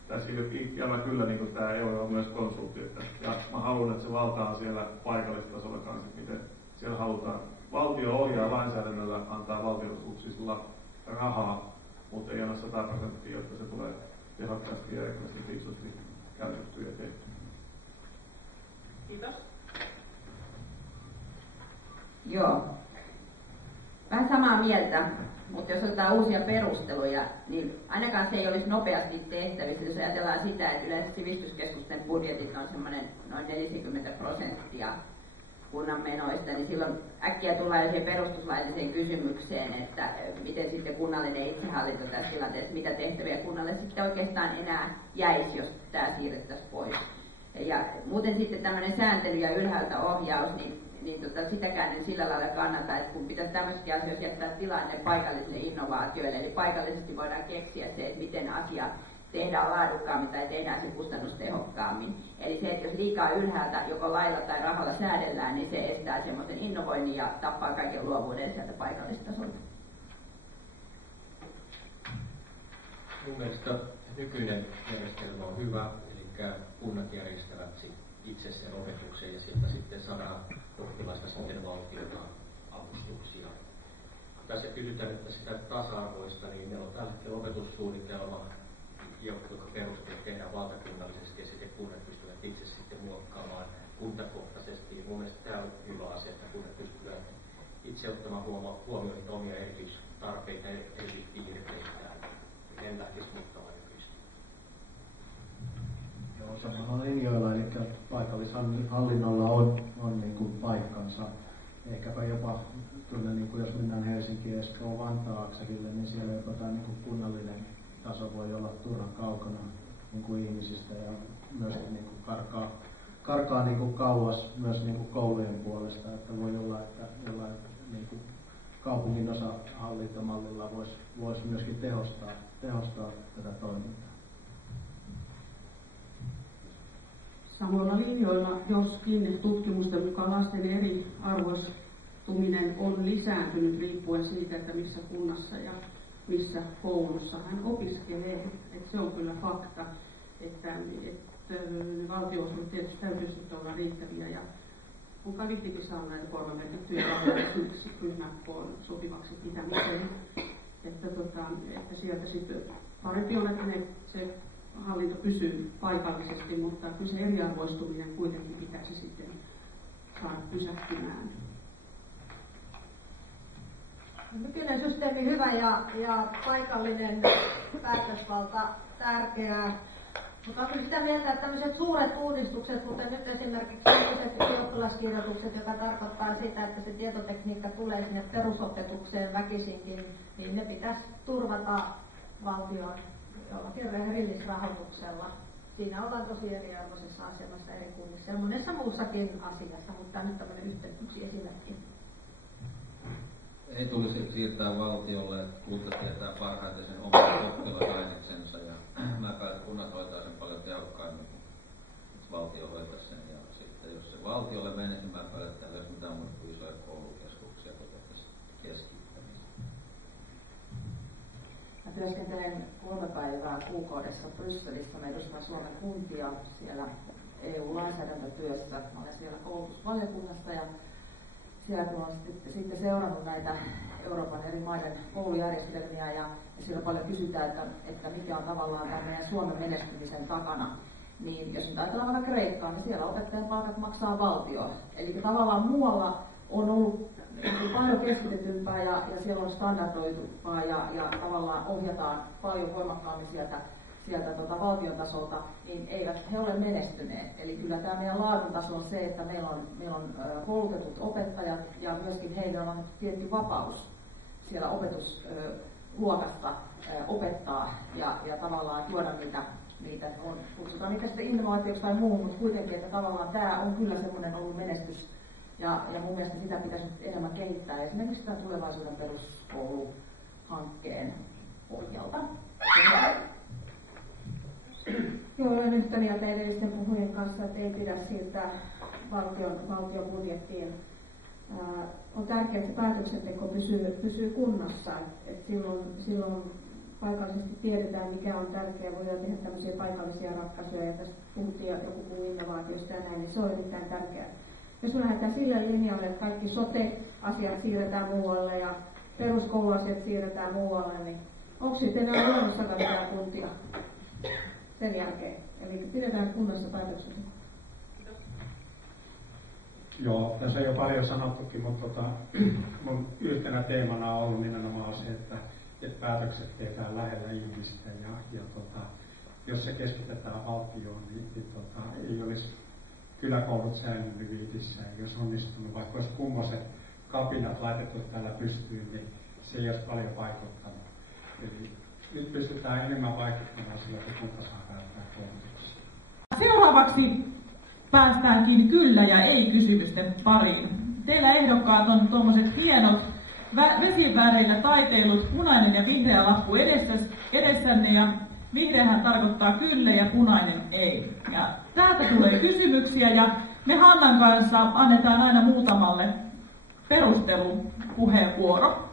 tässä ikävä kyllä niin kuin tämä EU on myös konsultti. Ja mä haluan, että se valta on siellä paikallistasolla kanssa, miten siellä halutaan. Valtio ohjaa lainsäädännöllä, antaa valtionosuuksilla rahaa, mutta ei anna 100%, jotta se tulee tehokkaasti ja erityisesti fiksusti käytettyä ja tehty. Kiitos. Joo. Vähän samaa mieltä, mutta jos otetaan uusia perusteluja, niin ainakaan se ei olisi nopeasti tehtävissä. Jos ajatellaan sitä, että yleensä sivistyskeskusten budjetit on semmoinen noin 40% kunnan menoista, niin silloin äkkiä tullaan jo siihen perustuslailliseen kysymykseen, että miten sitten kunnallinen itsehallinto tässä tilanteessa, mitä tehtäviä kunnalle sitten oikeastaan enää jäisi, jos tämä siirrettäisiin pois. Ja muuten sitten tämmöinen sääntely ja ylhäältä ohjaus, niin sitäkään en sillä lailla kannata, että kun pitäisi tämmöisiä asioita jättää tilanne paikallisille innovaatioille, eli paikallisesti voidaan keksiä se, että miten asia tehdään laadukkaammin tai tehdään se kustannustehokkaammin. Eli se, että jos liikaa ylhäältä joko lailla tai rahalla säädellään, niin se estää semmoisen innovoinnin ja tappaa kaiken luovuuden sieltä paikallistasolta. Mun mielestä nykyinen järjestelmä on hyvä, eli kunnat järjestävät itse sen opetuksen ja sieltä sitten saadaan oppilaista sitten valtiolta avustuksia. Tässä kysytään, että sitä tasa-arvoista, niin meillä on tällä hetkellä opetussuunnitelma, joka perusteet tehdään valtakunnallisesti ja sitten kunnat pystyvät itse sitten muokkaamaan kuntakohtaisesti. Ja mun mielestä tämä on hyvä asia, että kunnat pystyvät itse ottamaan huomioon omia erityistarpeita ja erityispiirteitä. En lähtisi muuttamaan nykyistä. Joo, samalla linjoilla, eli paikallishallinnolla on niin kuin paikkansa. Ehkäpä jopa tuonne, niin kuin jos mennään Helsinkiin, Espoo, Vantaa-akselille, niin siellä jopa tämä niin kuin kunnallinen taso voi olla turhan kaukana niin kuin ihmisistä ja myöskin niin kuin karkaa niin kuin kauas myös niin kuin koulujen puolesta, että voi olla, että jollain niin kuin kaupungin osahallintomallilla voisi myöskin tehostaa tätä toimintaa. Samoilla linjoilla, joskin tutkimusten mukaan lasten eriarvoistuminen on lisääntynyt riippuen siitä, että missä kunnassa ja missä koulussa hän opiskelee. Että se on kyllä fakta, että valtionosuudet tietysti täytyisi olla riittäviä. Ja kuka vittikin saa näitä korvamerkittyjä ryhmäkoon sopivaksi pitämiseen. Että sieltä sitten parempi on, että se hallinto pysyy paikallisesti, mutta kyllä se eriarvoistuminen kuitenkin pitäisi sitten saada pysähtymään. Nykyinen systeemi hyvä ja paikallinen päätösvalta tärkeää. Mutta olen sitä mieltä, että tämmöiset suuret uudistukset, kuten nyt esimerkiksi ylioppilaskirjoitukset, joka tarkoittaa sitä, että se tietotekniikka tulee sinne perusopetukseen väkisinkin, niin ne pitäisi turvata valtion jollakin erillisrahoituksella. Siinä ollaan tosi eriarvoisessa asemassa eri kunnissa ja monessa muussakin asiassa, mutta tämä nyt tämmöinen yksi esimerkki. Ei tulisi siirtää valtiolle, että kunta tietää parhaiten sen oman oppilasaineksensa ja mä päätän, että kunnat hoitaa sen paljon tehokkaimmin, jos valtio hoitaa sen. Ja sitten jos se valtiolle menee, niin mä päätän, että ei olisi mitään muuta kuin isoja koulukeskuksia, kun tässä keskittämistä. Mä työskentelen 3 päivää kuukaudessa Brysselissä. Mä edustan Suomen kuntia siellä EU-lainsäädäntötyössä. Mä olen siellä koulutusvaliokunnassa ja siellä kun olen sitten seurannut näitä Euroopan eri maiden koulujärjestelmiä ja siellä paljon kysytään, että mikä on tavallaan tämän meidän Suomen menestymisen takana. Niin jos nyt ajatellaan vaikka Kreikkaa, niin siellä opettajan palkat maksaa valtio. Eli tavallaan muualla on ollut paljon keskitetympää ja siellä on standardoitumpaa ja tavallaan ohjataan paljon voimakkaammin sieltä valtion tasolta, niin eivät he ole menestyneet. Eli kyllä tämä meidän laatutaso on se, että meillä on koulutetut opettajat ja myöskin heillä on tietty vapaus siellä opetusluokassa opettaa ja tavallaan tuoda niitä kutsutaan niitä sitten innovaatioksi tai muuhun, mutta kuitenkin, että tavallaan tämä on kyllä semmoinen ollut menestys ja mun mielestä sitä pitäisi nyt enemmän kehittää esimerkiksi tämän tulevaisuuden peruskouluhankkeen pohjalta. Joo, olen yhtä mieltä edellisten puhujien kanssa, että ei pidä siirtää valtion budjettiin. On tärkeää, että se päätöksenteko pysyy kunnassa, että silloin paikallisesti tiedetään, mikä on tärkeää, voidaan tehdä tämmöisiä paikallisia ratkaisuja, ja tästä puhuttiin joku puhuu innovaatiosta ja näin, niin se on erittäin tärkeää. Jos me lähdetään sille linjalle, että kaikki sote-asiat siirretään muualle ja peruskouluasiat siirretään muualle, niin onko sitten enää olemassakaan mitään kuntia sen jälkeen? Eli pidetään kunnassa päätöksenteko. Joo, tässä on jo paljon sanottukin, mutta mun yhtenä teemana on ollut nimenomaan se, että päätökset tehdään lähellä ihmistä ja jos se keskitetään valtioon, niin ei olisi kyläkoulut säilynyt Viitissä, ei olisi onnistunut, vaikka olisi kummoiset kapinat laitettu täällä pystyyn, niin se ei olisi paljon vaikuttanut. Eli nyt pystytään enemmän vaikuttamaan sillä, että kunta saa käyttää koulutuksia. Seuraavaksi päästäänkin kyllä ja ei kysymysten pariin. Teillä ehdokkaat on tuommoiset hienot vesiväreillä taiteilut punainen ja vihreä lappu edessänne ja vihreähän tarkoittaa kyllä ja punainen ei. Ja täältä tulee kysymyksiä ja me Hannan kanssa annetaan aina muutamalle perustelupuheenvuoro.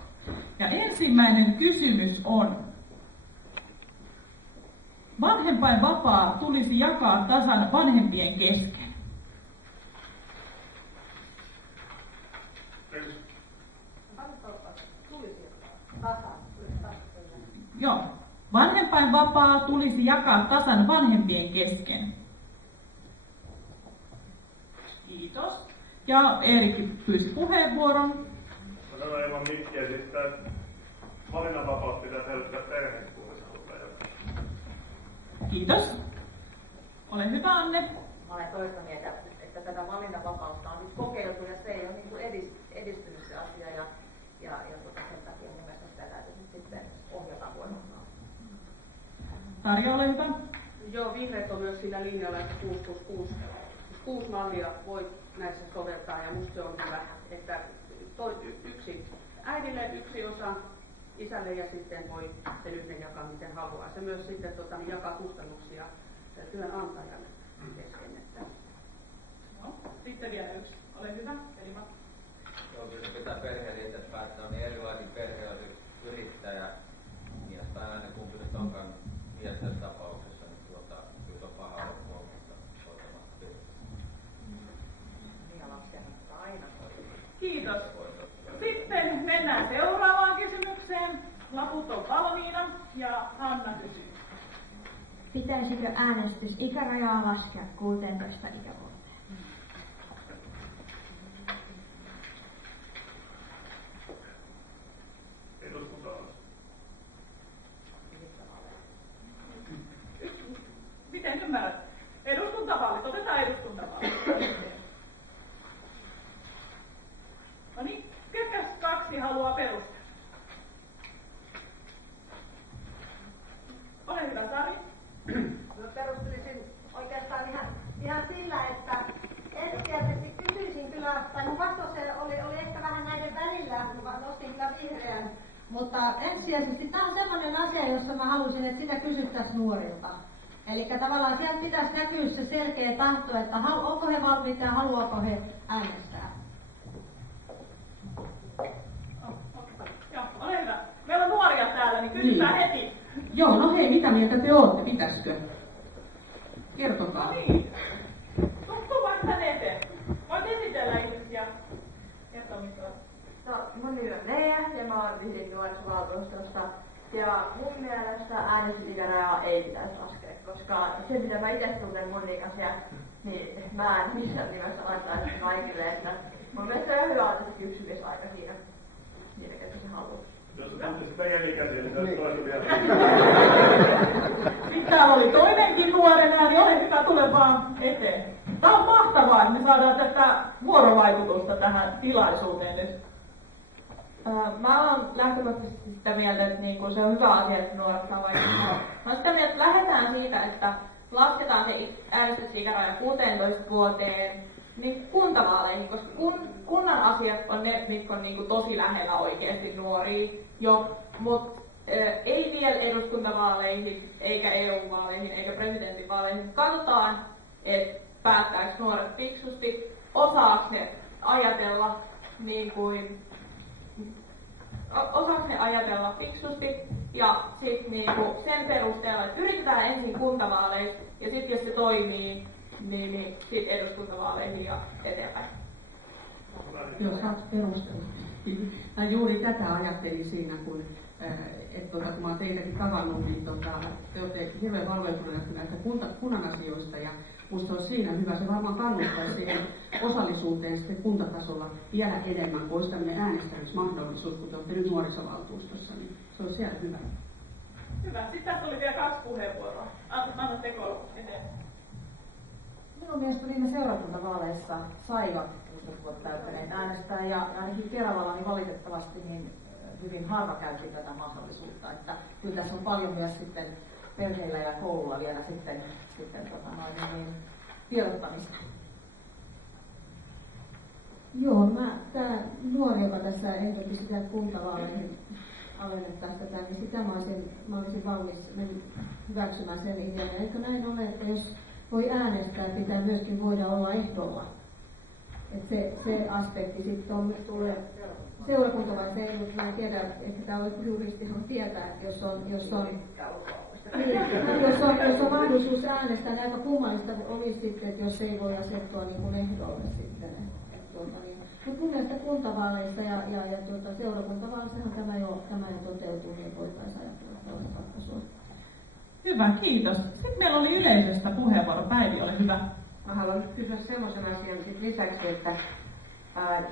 Ja ensimmäinen kysymys on: vanhempainvapaa tulisi jakaa tasan vanhempien kesken. Joo. Vanhempainvapaa tulisi jakaa tasan vanhempien kesken. Kiitos. Ja Eerikki pyysi puheenvuoron. Mä sanoin ilman mikkiä sitten, että valinnanvapaus pitää säilyttää perheen puolesta. Kiitos. Ole hyvä, Anne. Mä olen toista mieltä, että tätä valinnanvapautta on nyt kokeiltu ja se ei ole niin kuin edistynyt se asia ja sen takia mun mielestä sitä täytyy nyt sitten ohjata voimakkaan. Tarja, ole hyvä. Joo, vihreät on myös sillä linjalla, että 6 mallia voi näissä soveltaa ja musta se on hyvä, että yksi äidille yksi osa isälle ja sitten voi sen yhden jakaa miten haluaa. Se myös sitten jakaa kustannuksia työnantajan kesken. No, sitten vielä yksi. Ole hyvä, Elima. Joo, kyllä pitää perheen itse päättää. On niin erilainen perhe, on yrittäjä. Mies tai nainen, kumpi nyt onkaan miesten tapauksessa, niin kyllä se on paha loppua, mutta hoitamatta. Niin lapsia aina Kiitos. Sitten mennään seuraavaan kysymykseen. Laput on valmiina ja Hanna kysyy. Pitäisikö äänestysikärajaa laskea 16 ikävuoteen? Miten ymmärrät? Eduskuntavaalit. Otetaan eduskuntavaalit. No niin, ketkä kaksi haluaa perustella? Ole hyvä, Sari. Mä perustelisin oikeastaan ihan sillä, että ensisijaisesti kysyisin kyllä, tai mun vastaus oli ehkä vähän näiden välillä, kun nostin kyllä vihreän, mutta ensisijaisesti tämä on sellainen asia, jossa mä halusin, että sitä kysyttäisiin nuorilta. Eli tavallaan sieltä pitäisi näkyä se selkeä tahto, että onko he valmiita ja haluaako he äänestää. Joo, ole hyvä. Meillä on nuoria täällä, niin kysytään heti. Joo, no hei, mitä mieltä te ootte? Pitäisikö? Kertokaa. No niin. Tuu vaikka tänne eteen. Voit esitellä ihmisiä. Kertoo mistä on. No, mun nimi on Leija ja mä oon Vihdin nuorisovaltuustosta. Ja mun mielestä äänestysikärajaa ei pitäisi laskea, koska se mitä mä itse tunnen mun ikäisiä, niin mä en missään nimessä laittaisi kaikille, että mun mielestä se on hyvä olla yksilösaika siinä, niitä ketkä se haluaa. Jos tuntisit meidän ikäisiä, niin se olisi toisen vielä. Sitten täällä oli toinenkin nuorena, niin ole hyvä, tule vaan eteen. Tämä on mahtavaa, että me saadaan tätä vuorovaikutusta tähän tilaisuuteen nyt. Mä oon lähtökohtaisesti sitä mieltä, että niinku se on hyvä asia, että nuoret saa vaikuttaa. Mä oon sitä mieltä, että lähdetään siitä, että lasketaan se äänestysikäraja 16 vuoteen niin kuntavaaleihin, koska kunnan asiat on ne, mitkä on niinku tosi lähellä oikeasti nuoria jo, mutta ei vielä eduskuntavaaleihin, eikä EU-vaaleihin, eikä presidentinvaaleihin. Katsotaan, että päättääkö nuoret fiksusti, osaako ne ajatella niin kuin osaako ne ajatella fiksusti ja sitten niinku sen perusteella, että yritetään ensin kuntavaaleissa ja sitten jos se toimii, niin sitten eduskuntavaaleihin ja eteenpäin. Jos saat perustella. Mä juuri tätä ajattelin siinä, kun kun mä oon teitäkin tavannut, niin te olette hirveän valveutuneet näistä kunnan asioista ja musta olisi siinä hyvä, se varmaan kannustaa siihen osallisuuteen sitten kuntatasolla vielä enemmän, kun olisi tämmöinen äänestämismahdollisuus, kun te olette nyt nuorisovaltuustossa, niin se olisi siellä hyvä. Hyvä. Sitten tässä oli vielä 2 puheenvuoroa. Anna Teko eteen. Minun mielestä viime seurakuntavaaleissa saivat 16 vuotta täyttäneet äänestää ja ainakin Keravalla niin valitettavasti niin hyvin harva käytti tätä mahdollisuutta, että kyllä tässä on paljon myös sitten perheillä ja koululla vielä sitten tiedottamista. Joo, tämä nuori, joka tässä ehdotti sitä, että kuntavaaleihin alennettaisiin tätä, niin sitä mä olisin valmis hyväksymään sen idean. Eikö näin ole, että jos voi äänestää, pitää myöskin voida olla ehdolla. Että se aspekti sitten tulee seurakuntavaaleissa, mutta mä en tiedä, ehkä täällä on juristihan tietää, että jos on mahdollisuus äänestää, niin aika kummallista olisi sitten, että jos ei voi asettua niin kuin ehdolle sitten. Mutta mun mielestä kuntavaaleissa ja seurakuntavaaleissahan tämä jo toteutuu, niin voitaisiin ajatella tällaista ratkaisua. Hyvä, kiitos. Sitten meillä oli yleisöstä puheenvuoro. Päivi, ole hyvä. Mä haluan nyt kysyä semmoisen asian sit lisäksi, että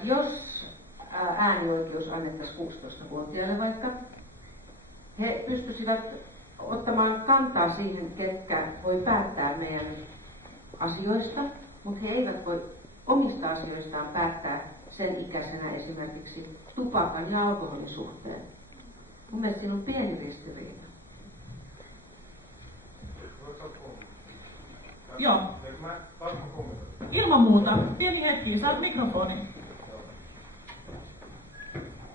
jos äänioikeus annettaisiin 16-vuotiaille vaikka, he pystyisivät ottamaan kantaa siihen, ketkä voi päättää meidän asioista, mutta he eivät voi omista asioistaan päättää sen ikäisenä esimerkiksi tupakan ja alkoholin suhteen. Mun mielestä siinä on pieni ristiriita. Joo. Ilman muuta. Pieni hetki. Saat mikrofonin.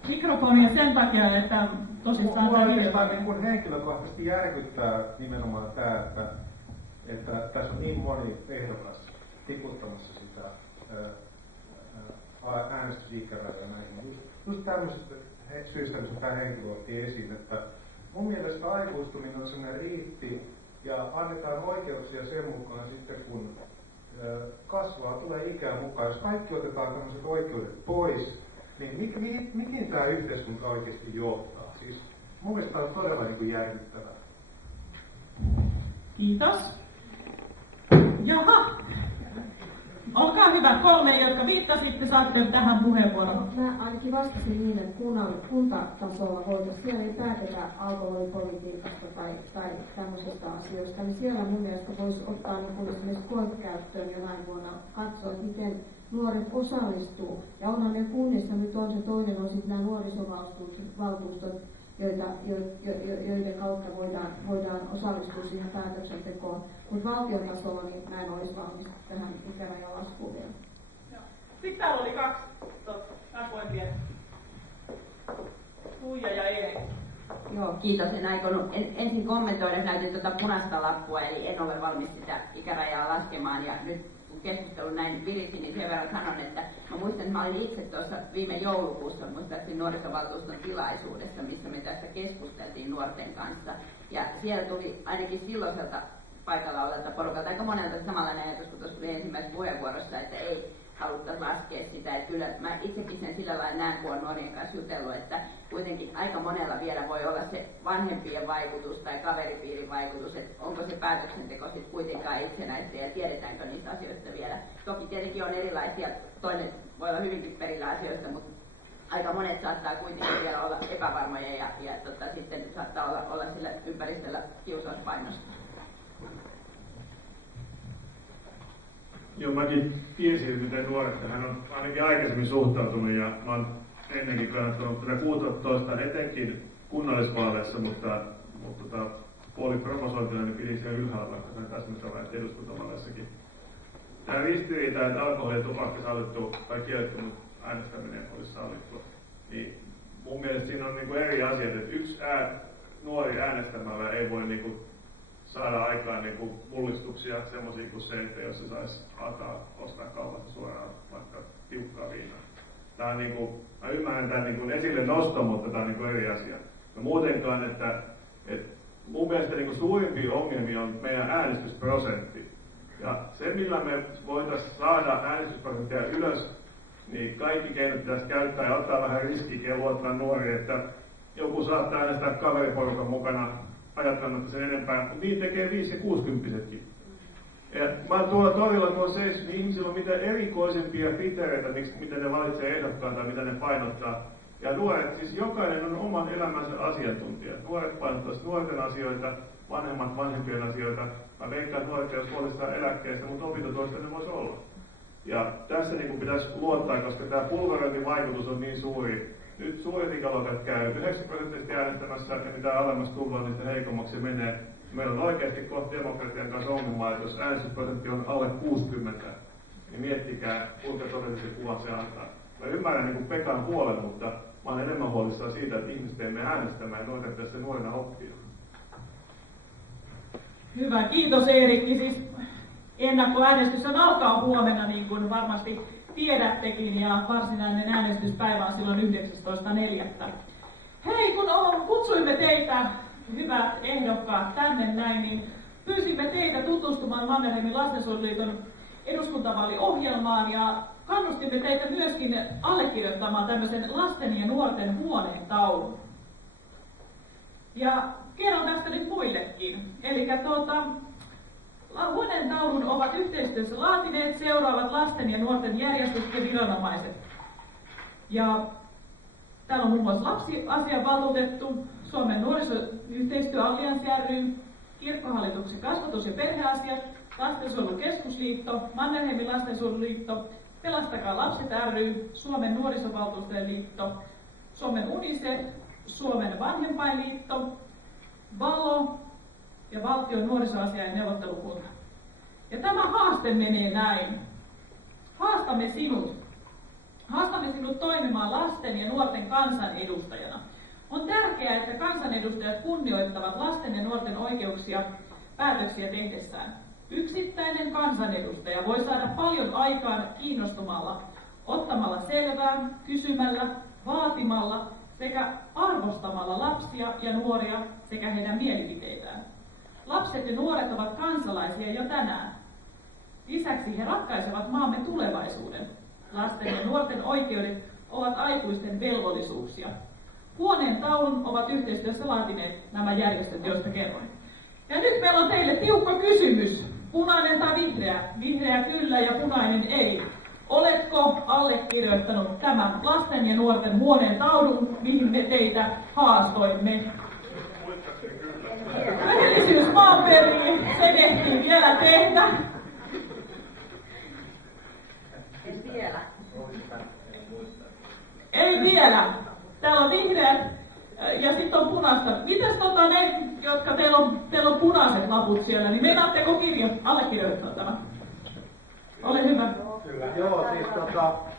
Mikrofonia sen takia, että tosissaan... Mua niin henkilökohtaisesti järkyttää nimenomaan tämä, että tässä on niin moni ehdokas tiputtamassa sitä äänestysikärajaa näihin. Just tämmöisestä syystä, mistä tämä henkilö otti esiin, että mun mielestä aikuistuminen on sellainen riitti ja annetaan oikeuksia sen mukaan sitten, kun kasvaa, tulee ikään mukaan. Jos kaikki otetaan tämmöiset oikeudet pois, niin mihin tämä yhteiskunta oikeasti johtaa? Siis mun mielestä tämä on todella järkyttävää. Kiitos. Jaha. Olkaa hyvä, 3, jotka viittasitte, saatte tähän puheenvuoron. Mä ainakin vastasin niin, että kuntatasolla voitaisiin, siellä ei päätetä alkoholipolitiikasta tai tämmöisistä asioista, niin siellä mun mielestä voisi ottaa niin esimerkiksi koekäyttöön jonain vuonna katsoa, miten nuoret osallistuu. Ja onhan ne kunnissa nyt on se toinen on sitten nämä nuorisovaltuustot, joiden kautta voidaan osallistua siihen päätöksentekoon. Mutta valtion tasolla niin mä en olisi valmis tähän ikärajan laskuun vielä. Sitten täällä oli 2 avoimia. Tuija ja Eeva. Joo, kiitos. En aikonut ensin kommentoida, näytin tuota punaista lappua, eli en ole valmis sitä ikärajaa laskemaan. Ja nyt kun keskustelu näin virisi, niin sen verran sanon, että mä muistan, että mä olin itse tuossa viime joulukuussa muistaakseni nuorisovaltuuston tilaisuudessa, missä me tästä keskusteltiin nuorten kanssa. Ja siellä tuli ainakin silloiselta paikalla olevalta porukalta aika monelta samanlainen ajatus, kun tuossa tuli ensimmäisessä puheenvuorossa, että ei haluttaisiin laskea sitä. Että kyllä mä itsekin sen sillä lailla näen, kun olen nuorien kanssa jutellut, että kuitenkin aika monella vielä voi olla se vanhempien vaikutus tai kaveripiirin vaikutus, että onko se päätöksenteko sitten kuitenkaan itsenäistä ja tiedetäänkö niistä asioista vielä. Toki tietenkin on erilaisia, toinen voi olla hyvinkin perillä asioista, mutta aika monet saattaa kuitenkin vielä olla epävarmoja ja sitten saattaa olla sillä ympäristöllä kiusauspainosta. Joo, mäkin tiesin, miten nuoret tähän on ainakin aikaisemmin suhtautunut ja mä oon ennenkin kannattanut tätä 16 etenkin kunnallisvaaleissa, mutta puolipromosointina niin pidin siellä ylhäällä, vaikka sain täsmätävää, että eduskuntavaaleissakin. Tämä ristiriita, että alkoholi ja tupakka sallittu tai kielletty, mutta äänestäminen olisi sallittu, niin mun mielestä siinä on niinku eri asiat, että yksi nuori äänestämällä ei voi niinku saada aikaan niinku mullistuksia semmoisia kuin se, että jos se saisi alkaa ostaa kaupasta suoraan vaikka tiukkaa viinaa. Tää on niinku, mä ymmärrän tämän niinku esille nosto, mutta tää on niinku eri asia. Ja muutenkaan, että mun mielestä niinku suurimpia ongelmia on meidän äänestysprosentti. Ja se, millä me voitaisiin saada äänestysprosenttia ylös, niin kaikki keinot pitäisi käyttää ja ottaa vähän riskiä ja luottaa nuoria, että joku saattaa äänestää kaveriporukan mukana ajattelematta sen enempää, mutta niin tekee 5- ja 60-vuotiaatkin. Ja mä oon tuolla torilla, kun on seissyt, niin ihmisillä on mitä erikoisempia kriteereitä, miten ne valitsee ehdokkaan tai mitä ne painottaa. Ja nuoret, siis jokainen on oman elämänsä asiantuntija. Nuoret painottaisivat nuorten asioita, vanhemmat vanhempien asioita. Mä veikkaan, että nuoret jos huolissaan eläkkeestä, mutta opintotuesta ne voisi olla. Ja tässä niin pitäisi luottaa, koska tämä pulverointivaikutus on niin suuri. Nyt suuret ikäluokat käy 9% äänestämässä, ja mitä alemmas tullaan, niin sitä heikommaksi se menee. Meillä on oikeasti kohta demokratian kanssa ongelmaa, että jos äänestysprosentti on alle 60, niin miettikää, kuinka todellisen kuvan se antaa. Mä ymmärrän niin Pekan huolen, mutta mä olen enemmän huolissaan siitä, että ihmiset ei mene äänestämään ja nuoret tästä nuorena oppia. Hyvä, kiitos Eerikki. Siis ennakkoäänestys alkaa huomenna, niin kuin varmasti tiedättekin, ja varsinainen äänestyspäivä on silloin 19.4. Hei, kun kutsuimme teitä, hyvät ehdokkaat, tänne näin, niin pyysimme teitä tutustumaan Mannerheimin Lastensuojeluliiton eduskuntavaaliohjelmaan ja kannustimme teitä myöskin allekirjoittamaan tämmöisen lasten ja nuorten huoneentaulun. Ja kerron tästä nyt muillekin. Eli huoneentaulun ovat yhteistyössä laatineet seuraavat lasten ja nuorten järjestöt ja viranomaiset. Ja täällä on muun muassa lapsiasiavaltuutettu, Suomen nuorisoyhteistyöallianssi ry, Kirkkohallituksen kasvatus- ja perheasiat, Lastensuojelukeskusliitto, Mannerheimin Lastensuojeluliitto, Pelastakaa lapset ry, Suomen nuorisovaltuustojen liitto, Suomen UNICEF, Suomen vanhempainliitto, VALO ja valtion nuorisoasiain neuvottelukunta. Ja tämä haaste menee näin. Haastamme sinut toimimaan lasten ja nuorten kansanedustajana. On tärkeää, että kansanedustajat kunnioittavat lasten ja nuorten oikeuksia päätöksiä tehdessään. Yksittäinen kansanedustaja voi saada paljon aikaan kiinnostumalla, ottamalla selvää, kysymällä, vaatimalla sekä arvostamalla lapsia ja nuoria sekä heidän mielipiteitään. Lapset ja nuoret ovat kansalaisia jo tänään. Lisäksi he ratkaisevat maamme tulevaisuuden. Lasten ja nuorten oikeudet ovat aikuisten velvollisuuksia. Huoneentaulun ovat yhteistyössä laatineet nämä järjestöt, joista kerroin. Ja nyt meillä on teille tiukka kysymys. Punainen tai vihreä? Vihreä kyllä ja punainen ei. Oletko allekirjoittanut tämän lasten ja nuorten huoneentaulun, mihin me teitä haastoimme? Rehellisyys maan periin, se ehtii vielä tehdä. En vielä. Ei vielä. Täällä on vihreät ja sitten on punaista. Mites ne, jotka teillä on punaiset laput siellä, niin meinaatteko allekirjoittaa tämän? Ole hyvä. Kyllä. Joo, siis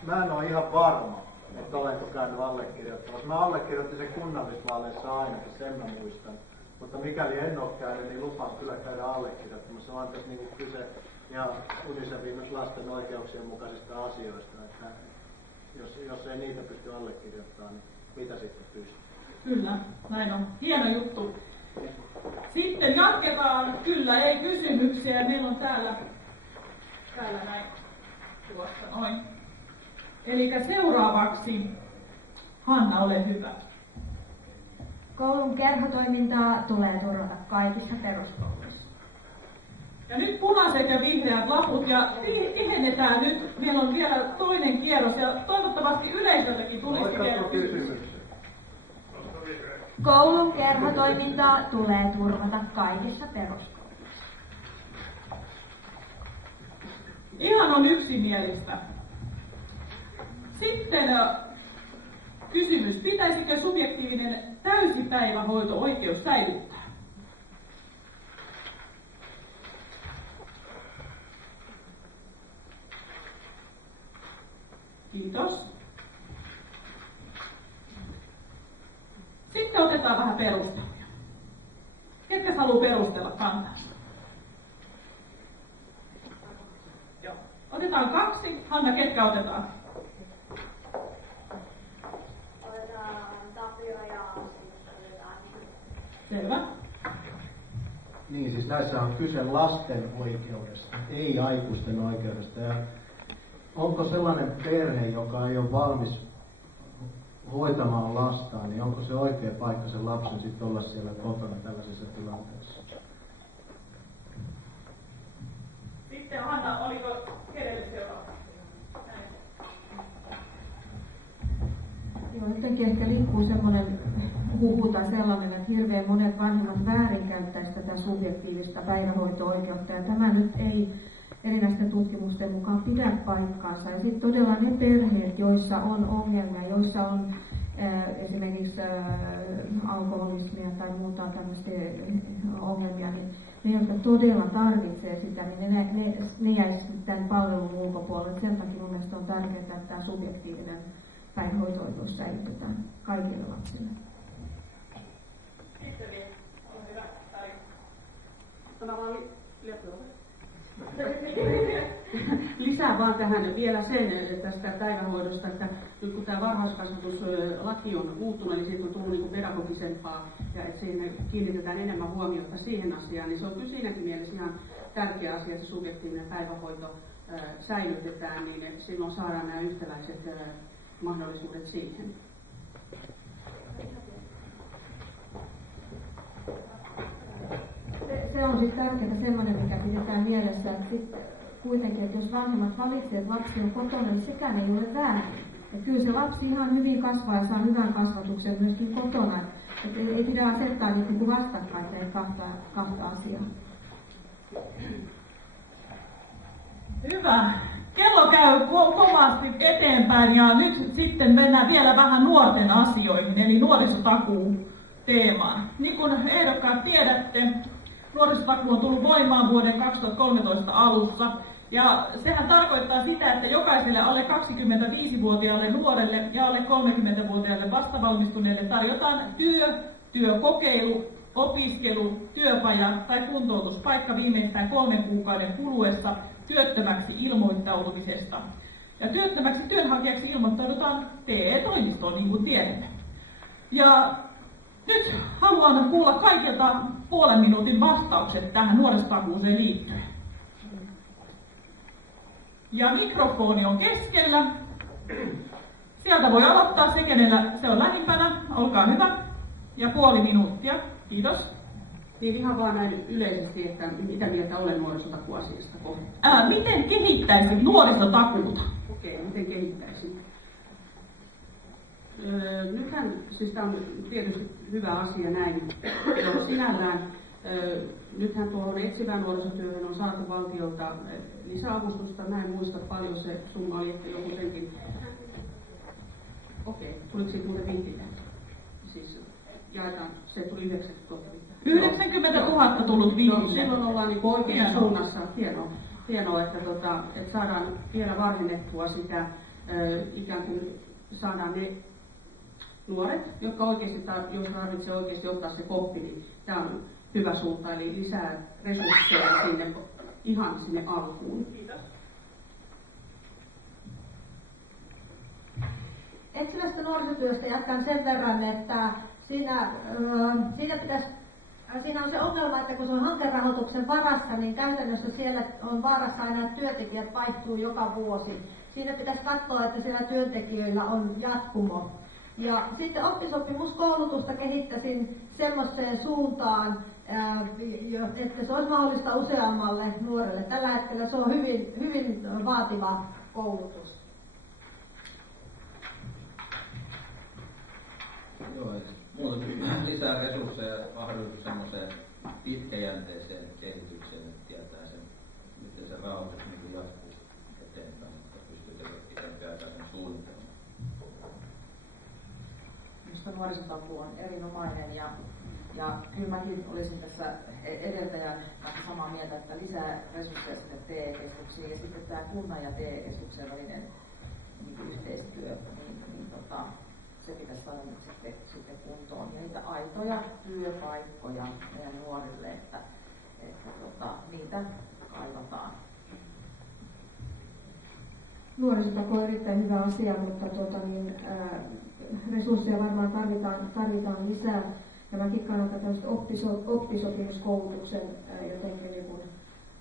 mä en ole ihan varma, että olenko käynyt allekirjoittamassa. Mä allekirjoitin sen kunnallisvaaleissa ainakin, sen mä muistan. Mutta mikäli en ole käynyt, niin lupaan kyllä käydä allekirjoittamassa. Vaan tässä niinku kyse ihan UNICEFin lasten oikeuksien mukaisista asioista. Että jos ei niitä pysty allekirjoittamaan, niin mitä sitten pystyy? Kyllä, näin on. Hieno juttu. Sitten jatketaan kyllä, ei kysymyksiä. Meillä on täällä näin. Tuossa noin. Eli seuraavaksi Hanna, ole hyvä. Koulun kerhotoimintaa tulee turvata kaikissa peruskouluissa. Ja nyt punaiset ja vihreät laput ja tihennetään nyt. Meillä on vielä toinen kierros ja toivottavasti yleisölläkin tulisi vielä kysymys. Koulun kerhotoimintaa tulee turvata kaikissa peruskouluissa. Ihan on yksimielistä. Sitten Kysymys, pitäisikö subjektiivinen täysipäivähoito-oikeus säilyttää? Kiitos. Sitten otetaan vähän perusteluja. Ketkä haluaa perustella kantansa? Joo. Otetaan 2. Hanna, ketkä otetaan? Otetaan Tapio ja otetaan. Selvä. Niin, siis näissä on kyse lasten oikeudesta, ei aikuisten oikeudesta. Ja onko sellainen perhe, joka ei ole valmis hoitamaan lastaan, niin onko se oikea paikka sen lapsen sitten olla siellä kotona tällaisessa tilanteessa? Sitten Hanna, oliko kenelle seuraava? Joo, jotenkin ehkä liikkuu semmoinen huhu tai sellainen, että hirveän monet vanhemmat väärinkäyttäisivät tätä subjektiivista päivähoito-oikeutta, ja tämä nyt ei erinäisten tutkimusten mukaan pidä paikkaansa. Ja sitten todella ne perheet, joissa on ongelmia, joissa on esimerkiksi alkoholismia tai muuta tämmöistä ongelmia, niin ne, jotka todella tarvitsee sitä, niin ne jäisivät tämän palvelun ulkopuolelle. Sen takia mun mielestä on tärkeää, että tämä subjektiivinen päivähoito-oikeus säilytetään kaikille lapsille. Sitten vielä, ole hyvä, Tari. Tämä vaan lisää vaan tähän vielä sen tästä päivähoidosta, että nyt kun tämä varhaiskasvatuslaki on muuttunut, eli siitä on tullut niin pedagogisempaa ja että siihen kiinnitetään enemmän huomiota siihen asiaan, niin se on kyllä siinäkin mielessä ihan tärkeä asia, että subjektiivinen päivähoito säilytetään, niin että silloin saadaan nämä yhtäläiset mahdollisuudet siihen. Se on sitten tärkeää semmoinen, mikä pidetään mielessä, että sitten kuitenkin, että jos vanhemmat valitsevat, että lapsi on kotona, niin sekään ei ole väärin. Että kyllä se lapsi ihan hyvin kasvaa ja saa hyvän kasvatuksen myöskin kotona. Että ei pidä asettaa niin kuin vastakkain näitä kahta asiaa. Hyvä. Kello käy kovasti eteenpäin ja nyt sitten mennään vielä vähän nuorten asioihin, eli nuorisotakuu teemaan. Niin kuin ehdokkaat tiedätte, nuorisotakuu on tullut voimaan vuoden 2013 alussa. Ja sehän tarkoittaa sitä, että jokaiselle alle 25-vuotiaalle nuorelle ja alle 30-vuotiaalle vastavalmistuneelle tarjotaan työkokeilu, opiskelu, työpaja tai kuntoutuspaikka viimeistään 3 kuukauden kuluessa työttömäksi ilmoittautumisesta. Ja työttömäksi työnhakijaksi ilmoittaudutaan TE-toimistoon, niin kuin tiedämme. Ja nyt haluan kuulla kaikilta 0,5 minuutin vastaukset tähän nuorisotakuuseen liittyen. Ja mikrofoni on keskellä. Sieltä voi aloittaa se, kenellä se on lähimpänä. Olkaa hyvä. Ja 0,5 minuuttia. Kiitos. Niin ihan vaan näin yleisesti, että mitä mieltä olen nuorisotakuasiasta kohtaan. Miten kehittäisit nuorisotakuuta? Okei, miten kehittäisin? Nythän, siis tämä on tietysti hyvä asia näin jo sinällään. Nythän tuohon etsivään nuorisotyöhön on saatu valtiolta lisäavustusta. Mä en muista paljon se summa oli, että joku senkin. Okei, tuliko siitä muuten vintille? Siis jaetaan, se tuli 90 000 vintille. 90 000 tullut vintille. Silloin ollaan niin oikein suunnassa. Hienoa, että saadaan vielä varhennettua sitä, ikään kuin saadaan ne nuoret, jotka oikeasti jos tarvitsee oikeasti ottaa se koppi, niin tämä on hyvä suunta, eli lisää resursseja sinne, ihan sinne alkuun. Kiitos. Etsivästä nuorisotyöstä jatkan sen verran, että siinä on se ongelma, että kun se on hankerahoituksen varassa, niin käytännössä siellä on vaarassa aina, että työntekijät vaihtuu joka vuosi. Siinä pitäisi katsoa, että siellä työntekijöillä on jatkumo. Ja sitten oppisopimuskoulutusta kehittäisin semmoiseen suuntaan, että se olisi mahdollista useammalle nuorelle. Tällä hetkellä se on hyvin vaativa koulutus. Joo, muuta lisää resursseja ja mahdollisuus semmoiseen pitkäjänteiseen kehitykseen, että tietää sen, miten se rahoitus niin jatkuu eteenpäin, että pystyy tekemään pitempiaikaisen suunnitelman. nuorisotakuu on erinomainen ja kyllä mäkin olisin tässä edeltäjän kanssa samaa mieltä, että lisää resursseja sinne TE-keskuksiin ja sitten tämä kunnan ja TE-keskuksen välinen yhteistyö, se pitäisi saada nyt sitten kuntoon. Ja niitä aitoja työpaikkoja meidän nuorille, että niitä kaivataan. Nuorisotakuu on erittäin hyvä asia, mutta resursseja varmaan tarvitaan lisää. Ja mäkin kannatan tämmöistä oppisopimuskoulutuksen jotenkin niin kuin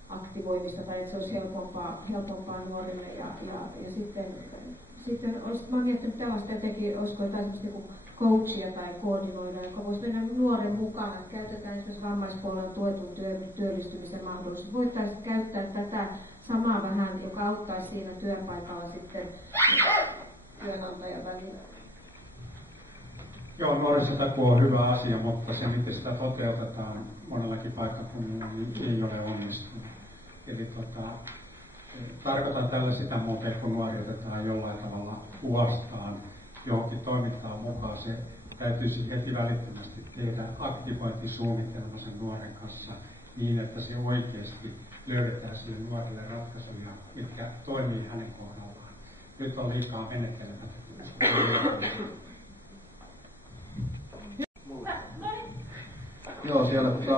aktivoimista, tai että se olisi helpompaa nuorille. Ja sitten mä oon miettinyt tällaista jotenkin, olisiko jotain semmoista niin coachia tai koordinoida, joka voisi mennä nuoren mukana. Että käytetään esimerkiksi vammaispuolella tuetun työllistymisen mahdollisuus. Voitaisiin käyttää tätä samaa vähän, joka auttaisi siinä työpaikalla sitten työnantajan välillä. Joo, nuorisotakuu on hyvä asia, mutta se, miten sitä toteutetaan monellakin paikkakunnilla, niin ei ole onnistunut. Eli tarkoitan tällä sitä muuten, kun nuori otetaan jollain tavalla huostaan johonkin toimintaan mukaan. Se täytyisi heti välittömästi tehdä aktivointisuunnitelma sen nuoren kanssa niin, että se oikeasti löydetään sille nuorelle ratkaisuja, mitkä toimii hänen kohdallaan. Nyt on liikaa menettelemättä. Joo, siellä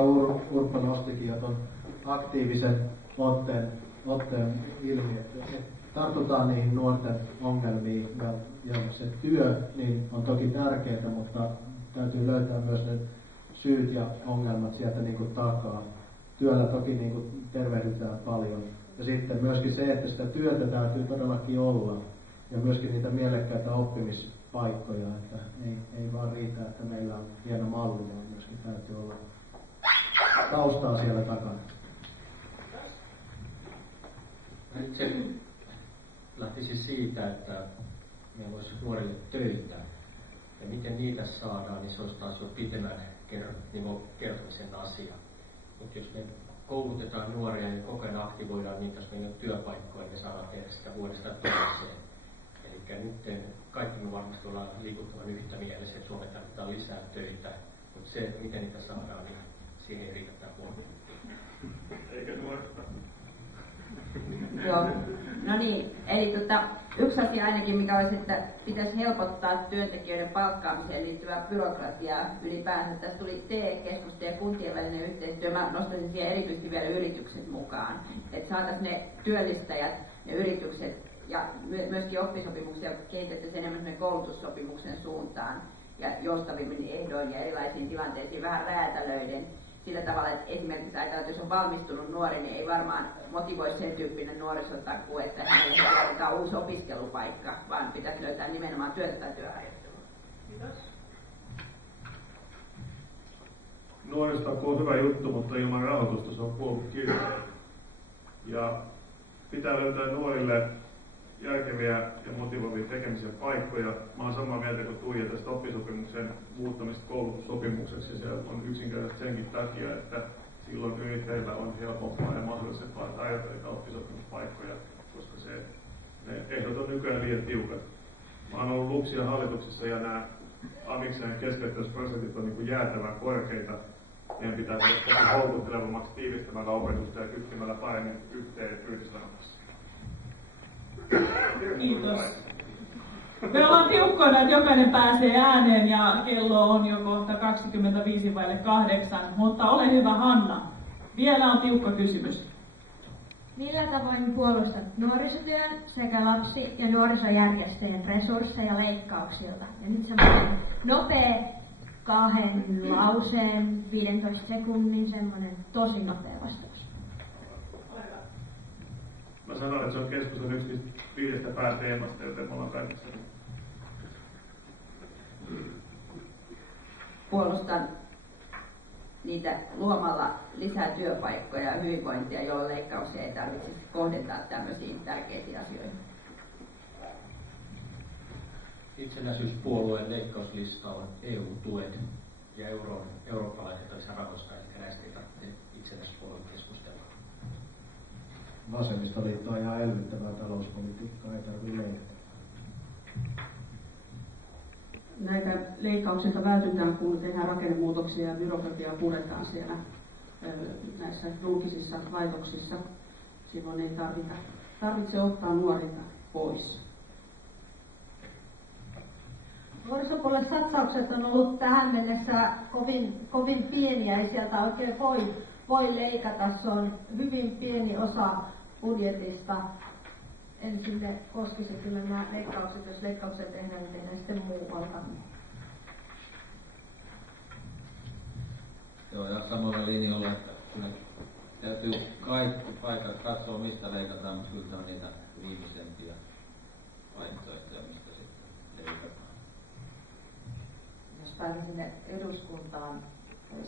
Urpo nostikin jo tuon aktiivisen otteen ilmi, että tartutaan niihin nuorten ongelmiin ja se työ niin on toki tärkeää, mutta täytyy löytää myös ne syyt ja ongelmat sieltä niin kuin takaa. Työllä toki niin kuin tervehdytään paljon. Ja sitten myöskin se, että sitä työtä täytyy todellakin olla ja myöskin niitä mielekkäitä oppimispaikkoja, että ei vaan riitä, että meillä on hieno malli, vaan myöskin täytyy olla taustaa siellä takana. Nyt se lähtisi siitä, että meillä olisi nuorille töitä. Ja miten niitä saadaan, niin se olisi taas jo pitemmän kertomisen asia. Mutta jos me koulutetaan nuoria ja koko ajan aktivoidaan niitä, jos meillä on työpaikkoja, niin me saadaan tehdä sitä vuodesta toiseen. Eli nyt kaikki me varmasti ollaan liikuttavan yhtä mielessä, että Suomeen tarvitaan lisää töitä. Mutta se, miten niitä saadaan, niin siihen ei riitä tämä huomioon. Eikä nuorista. Joo, no niin, eli yksi asia ainakin, mikä olisi, että pitäisi helpottaa työntekijöiden palkkaamiseen liittyvää byrokratiaa ylipäänsä. Tässä tuli TE-keskusten ja kuntien välinen yhteistyö. Mä nostaisin siihen erityisesti vielä yritykset mukaan, että saataisiin ne työllistäjät, ne yritykset ja myöskin oppisopimuksia kehitettäisiin enemmän koulutussopimuksen suuntaan ja joustavimmin ehdoin ja erilaisiin tilanteisiin vähän räätälöiden. Sillä tavalla, että esimerkiksi ajatellaan, että jos on valmistunut nuori, niin ei varmaan motivoi sen tyyppinen nuorisotakuu, että hänelle tarvitaan uusi opiskelupaikka, vaan pitäisi löytää nimenomaan työtä tai työharjoittelua. Kiitos. Nuorisotakuu on hyvä juttu, mutta ilman rahoitusta se on kuollut kirja. Ja pitää löytää nuorille järkeviä ja motivoivia tekemisen paikkoja. Mä olen samaa mieltä kuin Tuija tästä oppisopimuksen muuttamista koulutussopimukseksi, ja se on yksinkertaisesti senkin takia, että silloin yrittäjillä on helpompaa ja mahdollisempaa tarjota niitä oppisopimuspaikkoja, koska ne ehdot on nykyään liian tiukat. Mä oon ollut Luxia hallituksessa ja nämä amiksen keskeyttämisprosentit on niin jäätävän korkeita. Meidän pitää tehdä houkuttelevammaksi tiivistämällä opetusta ja kytkemällä paremmin yhteen yhdistelmässä. Kiitos. Me ollaan tiukkoina, että jokainen pääsee ääneen ja kello on jo kohta 25:08, mutta ole hyvä Hanna. Vielä on tiukka kysymys. Millä tavoin puolustat nuorisotyön sekä lapsi- ja nuorisojärjestöjen resursseja leikkauksilta? Ja nyt semmoinen nopea 2 lauseen, 15 sekunnin, semmoinen tosi nopea vastaus. Mä sanoin, että se on keskustelun yksi 5 pääteemasta, joten me ollaan kaikki sen. Puolustan niitä luomalla lisää työpaikkoja ja hyvinvointia, jolloin leikkauksia ei tarvitsisi kohdentaa tämmöisiin tärkeisiin asioihin. Itsenäisyyspuolueen leikkauslista on EU-tuet ja eurooppalaiset lisärahoista, eli näistä ei tarvitse itsenäisyyspuolueen keskustella. Vasemmistoliitto on ihan elvyttävää talouspolitiikkaa, ei tarvitse leikata. näitä leikkauksilta vältytään, kun tehdään rakennemuutoksia ja byrokratiaa puretaan siellä näissä julkisissa laitoksissa. Silloin ei tarvitse ottaa nuorilta pois. Nuorisopuolen satsaukset on ollut tähän mennessä kovin pieniä, ei sieltä oikein voi leikata. Se on hyvin pieni osa budjetista. Ensin ne koskisi kyllä nämä leikkaukset, jos leikkauksia tehdään, niin tehdään sitten muualta. Joo, ja samalla linjalla, että kyllä täytyy kaikki paikat katsoa, mistä leikataan, mutta kyllä on niitä viimeisempiä vaihtoehtoja, mistä sitten leikataan. Jos pääsen sinne eduskuntaan,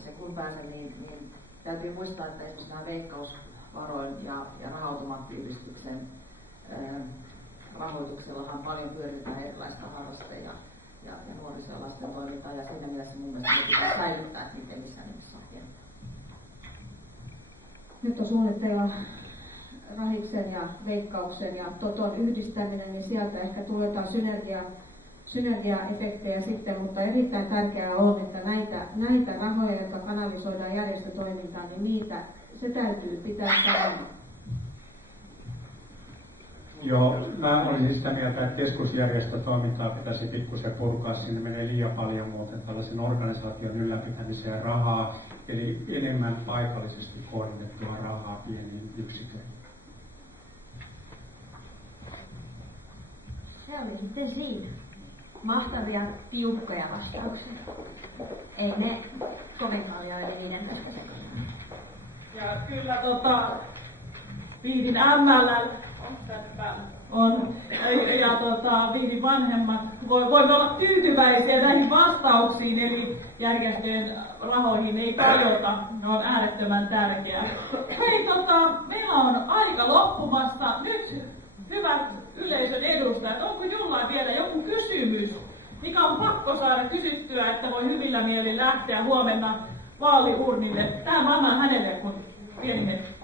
se kun pääsen, niin täytyy muistaa, että esimerkiksi nämä veikkausvaroin ja raha-automaattiyhdistyksen rahoituksellahan paljon pyöritetään erilaista harraste- ja nuoriso- ja lasten toimintaa, ja siinä mielessä mun mielestä me pitää säilyttää, että miten missään nimessä on hienoa. Nyt on suunnitteilla Rahiksen ja Veikkauksen ja Toton yhdistäminen, niin sieltä ehkä tuletaan synergiaefektejä sitten, mutta erittäin tärkeää on, että näitä rahoja, jotka kanalisoidaan järjestötoimintaan, niin se täytyy pitää paremmin. Joo, mä olisin sitä mieltä, että keskusjärjestötoimintaa pitäisi pikkusen purkaa, sinne menee liian paljon muuten tällaisen organisaation ylläpitämiseen rahaa, eli enemmän paikallisesti kohdennettua rahaa pieniin yksiköihin. Se oli sitten siinä. Mahtavia, tiukkoja vastauksia. Ei ne kovin paljon yli 15 sekuntia. Ja kyllä Vihdin ML on, ja Vihdin vanhemmat voimme olla tyytyväisiä näihin vastauksiin, eli järjestöjen rahoihin ei kajota, ne on äärettömän tärkeää. Hei, meillä on aika loppumassa. Nyt, hyvät yleisön edustajat, onko jollain vielä joku kysymys, mikä on pakko saada kysyttyä, että voi hyvillä mielin lähteä huomenna vaaliurnille? Tämä annan hänelle, kun pieni hetki.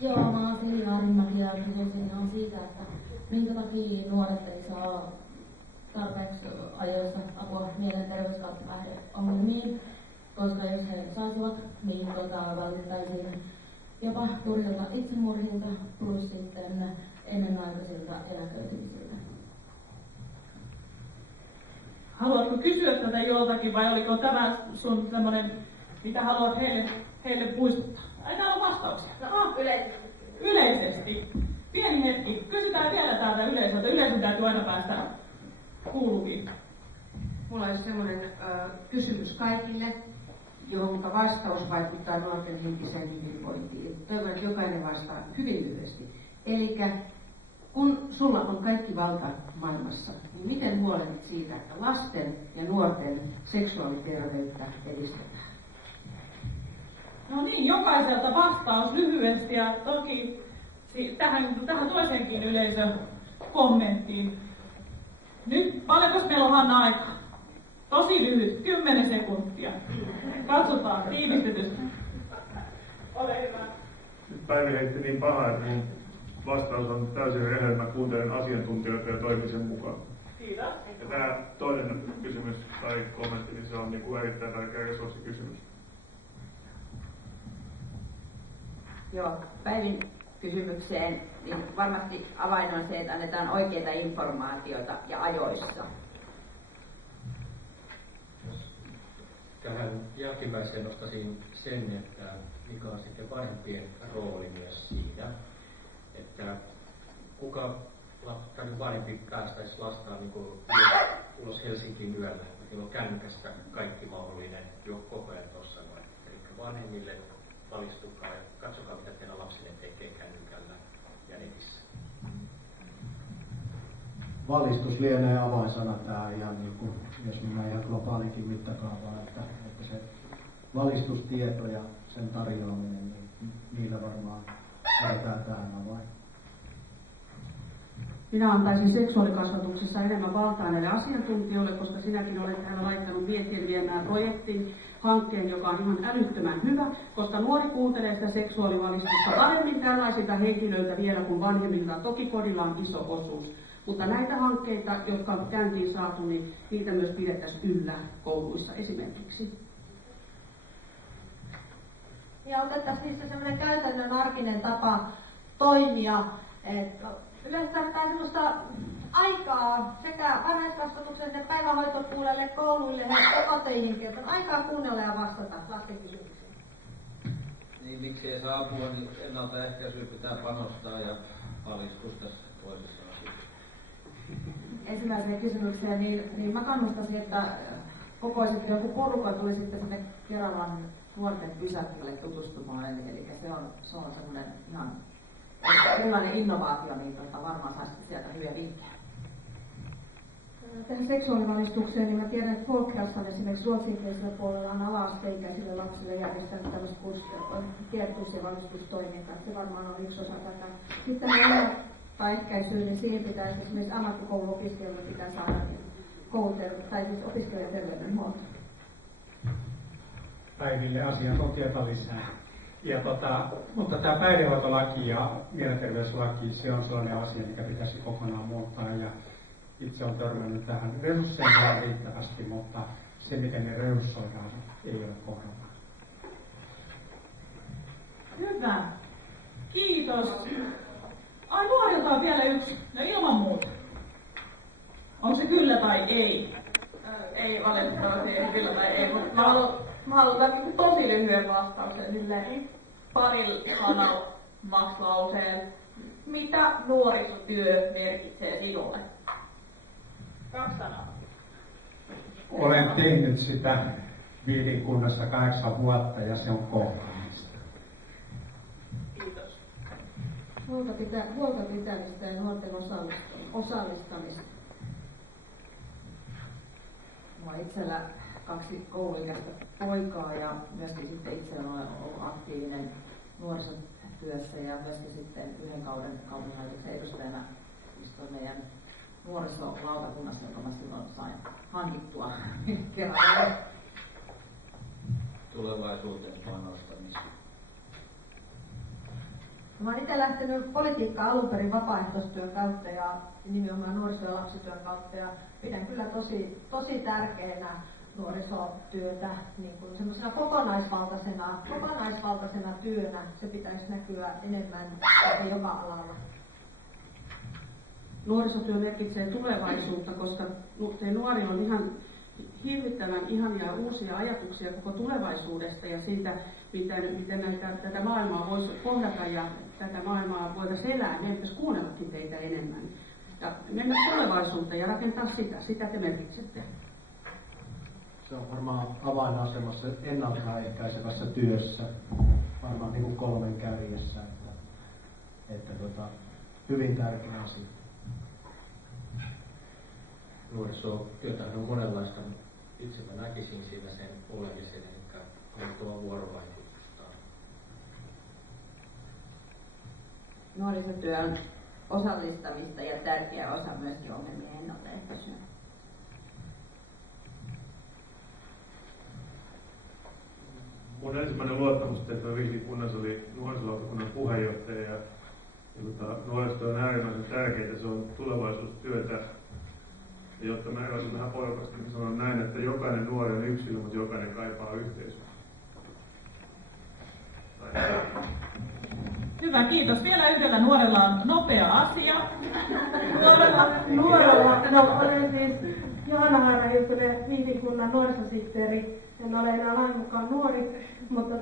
Joo, mä oon Silja Arimäki ja kysyisin ihan siitä, että minkä takia nuoret ei saa tarpeeksi ajoissa apua mielenterveys- kautta päihdeongelmiin, koska jos he saisivat, niin vältettäisiin jopa turhilta itsemurhilta plus sitten ennenaikaisilta eläköitymisiltä. Haluatko kysyä tätä joltakin vai oliko tämä sun semmoinen, mitä haluat heille puistuttaa? Ai täällä on vastauksia. Yleisesti. Yleisesti. Pieni hetki. Kysytään vielä täältä yleisöltä. Yleisön täytyy aina päästä kuuluviin. Mulla olisi semmoinen kysymys kaikille, jonka vastaus vaikuttaa nuorten henkiseen hyvinvointiin. Toivon, että jokainen vastaa hyvin lyhyesti. Eli kun sulla on kaikki valta maailmassa, niin miten huolehdit siitä, että lasten ja nuorten seksuaaliterveyttä edistetään? No niin, jokaiselta vastaus lyhyesti ja toki tähän toisenkin yleisön kommenttiin. Nyt, paljonko meillä on Hanna aikaa? Tosi lyhyt, 10 sekuntia. Katsotaan, tiivistetysti. Ole hyvä. Nyt Päivi heitti niin paha, että mun vastaus on täysin rehellinen. Mä kuuntelen asiantuntijoita ja toimin sen mukaan. Kiitos. Ja tämä toinen kysymys tai kommentti, niin se on niin kuin erittäin tärkeä resurssikysymys. Joo, Päivin kysymykseen, niin varmasti avain on se, että annetaan oikeita informaatiota ja ajoissa. Tähän jälkimmäiseen nostaisin sen, että mikä on sitten vanhempien rooli myös siinä, että kuka vanhempi päästäisi lastaan niin ulos Helsinkiin yöllä. Meillä on kännykästä kaikki mahdollinen jo koko ajan tuossa noin. Eli vanhemmille valistukaa ja katsokaa, mitä teidän lapsenne tekee kännykällä ja netissä. Valistus lienee avainsana tämä ihan niin kuin, jos mennään ihan globaalikin mittakaavaan, että se valistustieto ja sen tarjoaminen, niin niillä varmaan edetään tähän avain. Minä antaisin seksuaalikasvatuksessa enemmän valtaa näille asiantuntijoille, koska sinäkin olet täällä laittanut Miettien viemään projektin, hankkeen, joka on ihan älyttömän hyvä, koska nuori kuuntelee sitä seksuaalivalistusta paremmin tällaisilta henkilöiltä vielä kuin vanhemmilta. Toki kodilla on iso osuus, Mutta näitä hankkeita, jotka on käyntiin saatu, niin niitä myös pidettäisiin yllä kouluissa esimerkiksi. Ja otettaisiin niistä semmoinen käytännön arkinen tapa toimia. Yleensä tarvitaan semmoista aikaa sekä varhaiskasvatuksen että päivähoitopuolelle, kouluille ja koteihinkin, että on aikaa kuunnella ja vastata lasten kysymyksiin. Niin, miksi ei saa apua, niin ennaltaehkäisyyn pitää panostaa ja valistus tässä toisessa asiassa. Ensimmäiseen kysymykseen, niin mä kannustaisin, että kokoisitte joku porukka ja tuli sitten sinne Keravan nuorten pysäkille tutustumaan, eli se on semmoinen ihan sellainen innovaatio, niin varmaan saisitte sieltä hyviä vinkkejä. Tähän seksuaalivalistukseen, niin mä tiedän, että Folkhälsan esimerkiksi ruotsinkielisellä puolella on ala-asteikäisille lapsille järjestänyt tämmöistä tiedotus- ja valistustoimintaa, että se varmaan on yksi osa tätä. Sitten ennaltaehkäisyyn, niin siihen pitäisi esimerkiksi ammattikouluopiskelijoille pitää saada tai siis opiskelijaterveydenhuolto. Päiville asiantuntijoita lisää. Mutta tämä päihdehoitolaki ja mielenterveyslaki, se on sellainen asia, mikä pitäisi kokonaan muuttaa. Ja itse olen törmännyt tähän resursseja riittävästi, mutta se, miten ne resurssoidaan, ei ole kohdallaan. Hyvä. Kiitos. Ai, nuorilta on vielä yksi. No ilman muuta. Onko se kyllä tai ei? Ei valitettavasti, ei kyllä tai ei, mutta mä haluan tosi lyhyen vastauksen silleen parilla sanalla vastalauseen. Mitä nuorisotyö merkitsee sinulle? 2 sanaa. Olen tehnyt sitä Viidin kunnassa 8 vuotta ja se on kohtaamista. Kiitos. Huolta pitämistä ja nuorten osallistamista. Mulla on itsellä 2 kouluikäistä poikaa ja myöskin sitten itse olen ollut aktiivinen nuorisotyössä ja myöskin sitten yhden kauden kaupunginhallituksen edustajana meidän nuorisolautakunnassa, jonka mä silloin sain hankittua kerran. Tulevaisuuteen panostamista. Mä oon itse lähtenyt politiikkaan alun perin vapaaehtoistyön kautta ja nimenomaan nuoriso- ja lapsityön kautta ja pidän kyllä tosi tärkeänä nuorisotyötä niin kuin semmoisena kokonaisvaltaisena työnä. Se pitäisi näkyä enemmän joka alalla. Nuorisotyö merkitsee tulevaisuutta, koska nuori on ihan hirvittävän ihania uusia ajatuksia koko tulevaisuudesta ja siitä, miten tätä maailmaa voisi kohdata ja tätä maailmaa voitaisiin elää. Meidän pitäisi kuunnellakin teitä enemmän. Ja mennä tulevaisuuteen ja rakentaa sitä te merkitsette. Se on varmaan avainasemassa ennaltaehkäisevässä työssä, varmaan niin kuin 3 kärjessä, että hyvin tärkeä asia. Nuorisotyötähän on monenlaista, mutta itse mä näkisin siinä sen olemisen, eli aitoa vuorovaikutusta. Nuorisotyön osallistamista ja tärkeä osa myöskin ongelmien ennaltaehkäisyä. Mun ensimmäinen luottamustehtävä Vihdin kunnassa oli nuorisolautakunnan puheenjohtaja ja nuorisotyö on äärimmäisen tärkeää, se on tulevaisuustyötä. Ja jotta mä erosin vähän porukasta, niin sanon näin, että jokainen nuori on yksilö, mutta jokainen kaipaa yhteisöä. Hyvä, kiitos. Vielä yhdellä nuorella on nopea asia. No olen siis Johanna Harra-Hiltunen, Vihdin kunnan nuorisosihteeri. En ole enää lain mukaan nuori, mutta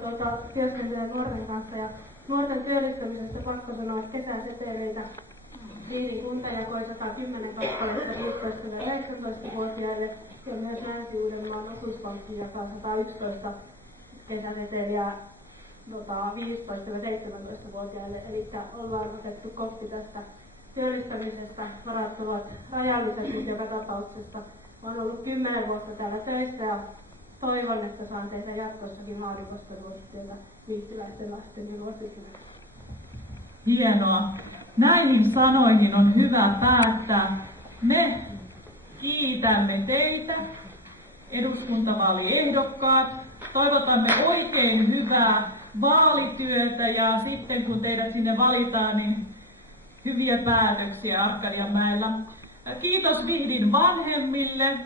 työskentelen nuorten kanssa. Ja nuorten työllistämisestä pakko sanoa, että kesäseteleitä Vihdin kunta jakoi 110 kappaletta 15-19-vuotiaille ja myös Länsi-Uudenmaan osuuspankki jakaa 111 kesäseteliä 15-17-vuotiaille. Eli ollaan otettu koppi tästä työllistämisestä. Varat ovat rajalliset, mutta joka tapauksessa olen ollut 10 vuotta täällä töissä ja toivon, että saan tehdä jatkossakin laadukasta nuorisotyötä viihtyläisten lasten ja nuorten. Hienoa. Näihin sanoihin on hyvä päättää. Me kiitämme teitä, eduskuntavaaliehdokkaat. Toivotamme oikein hyvää vaalityötä ja sitten kun teidät sinne valitaan, niin hyviä päätöksiä Arkadianmäellä. Kiitos Vihdin vanhemmille,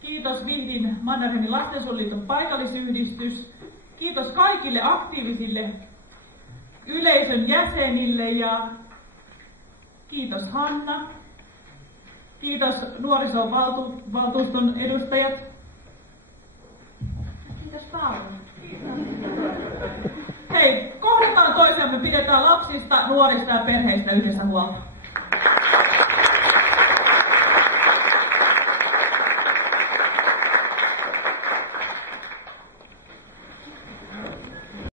kiitos Vihdin Mannerheimin lastensuojeluliiton paikallisyhdistys, kiitos kaikille aktiivisille yleisön jäsenille ja kiitos Hanna, kiitos nuorisovaltuuston edustajat. Kiitos Paula. Hei, kohdataan toisiamme, pidetään lapsista, nuorista ja perheistä yhdessä huolta.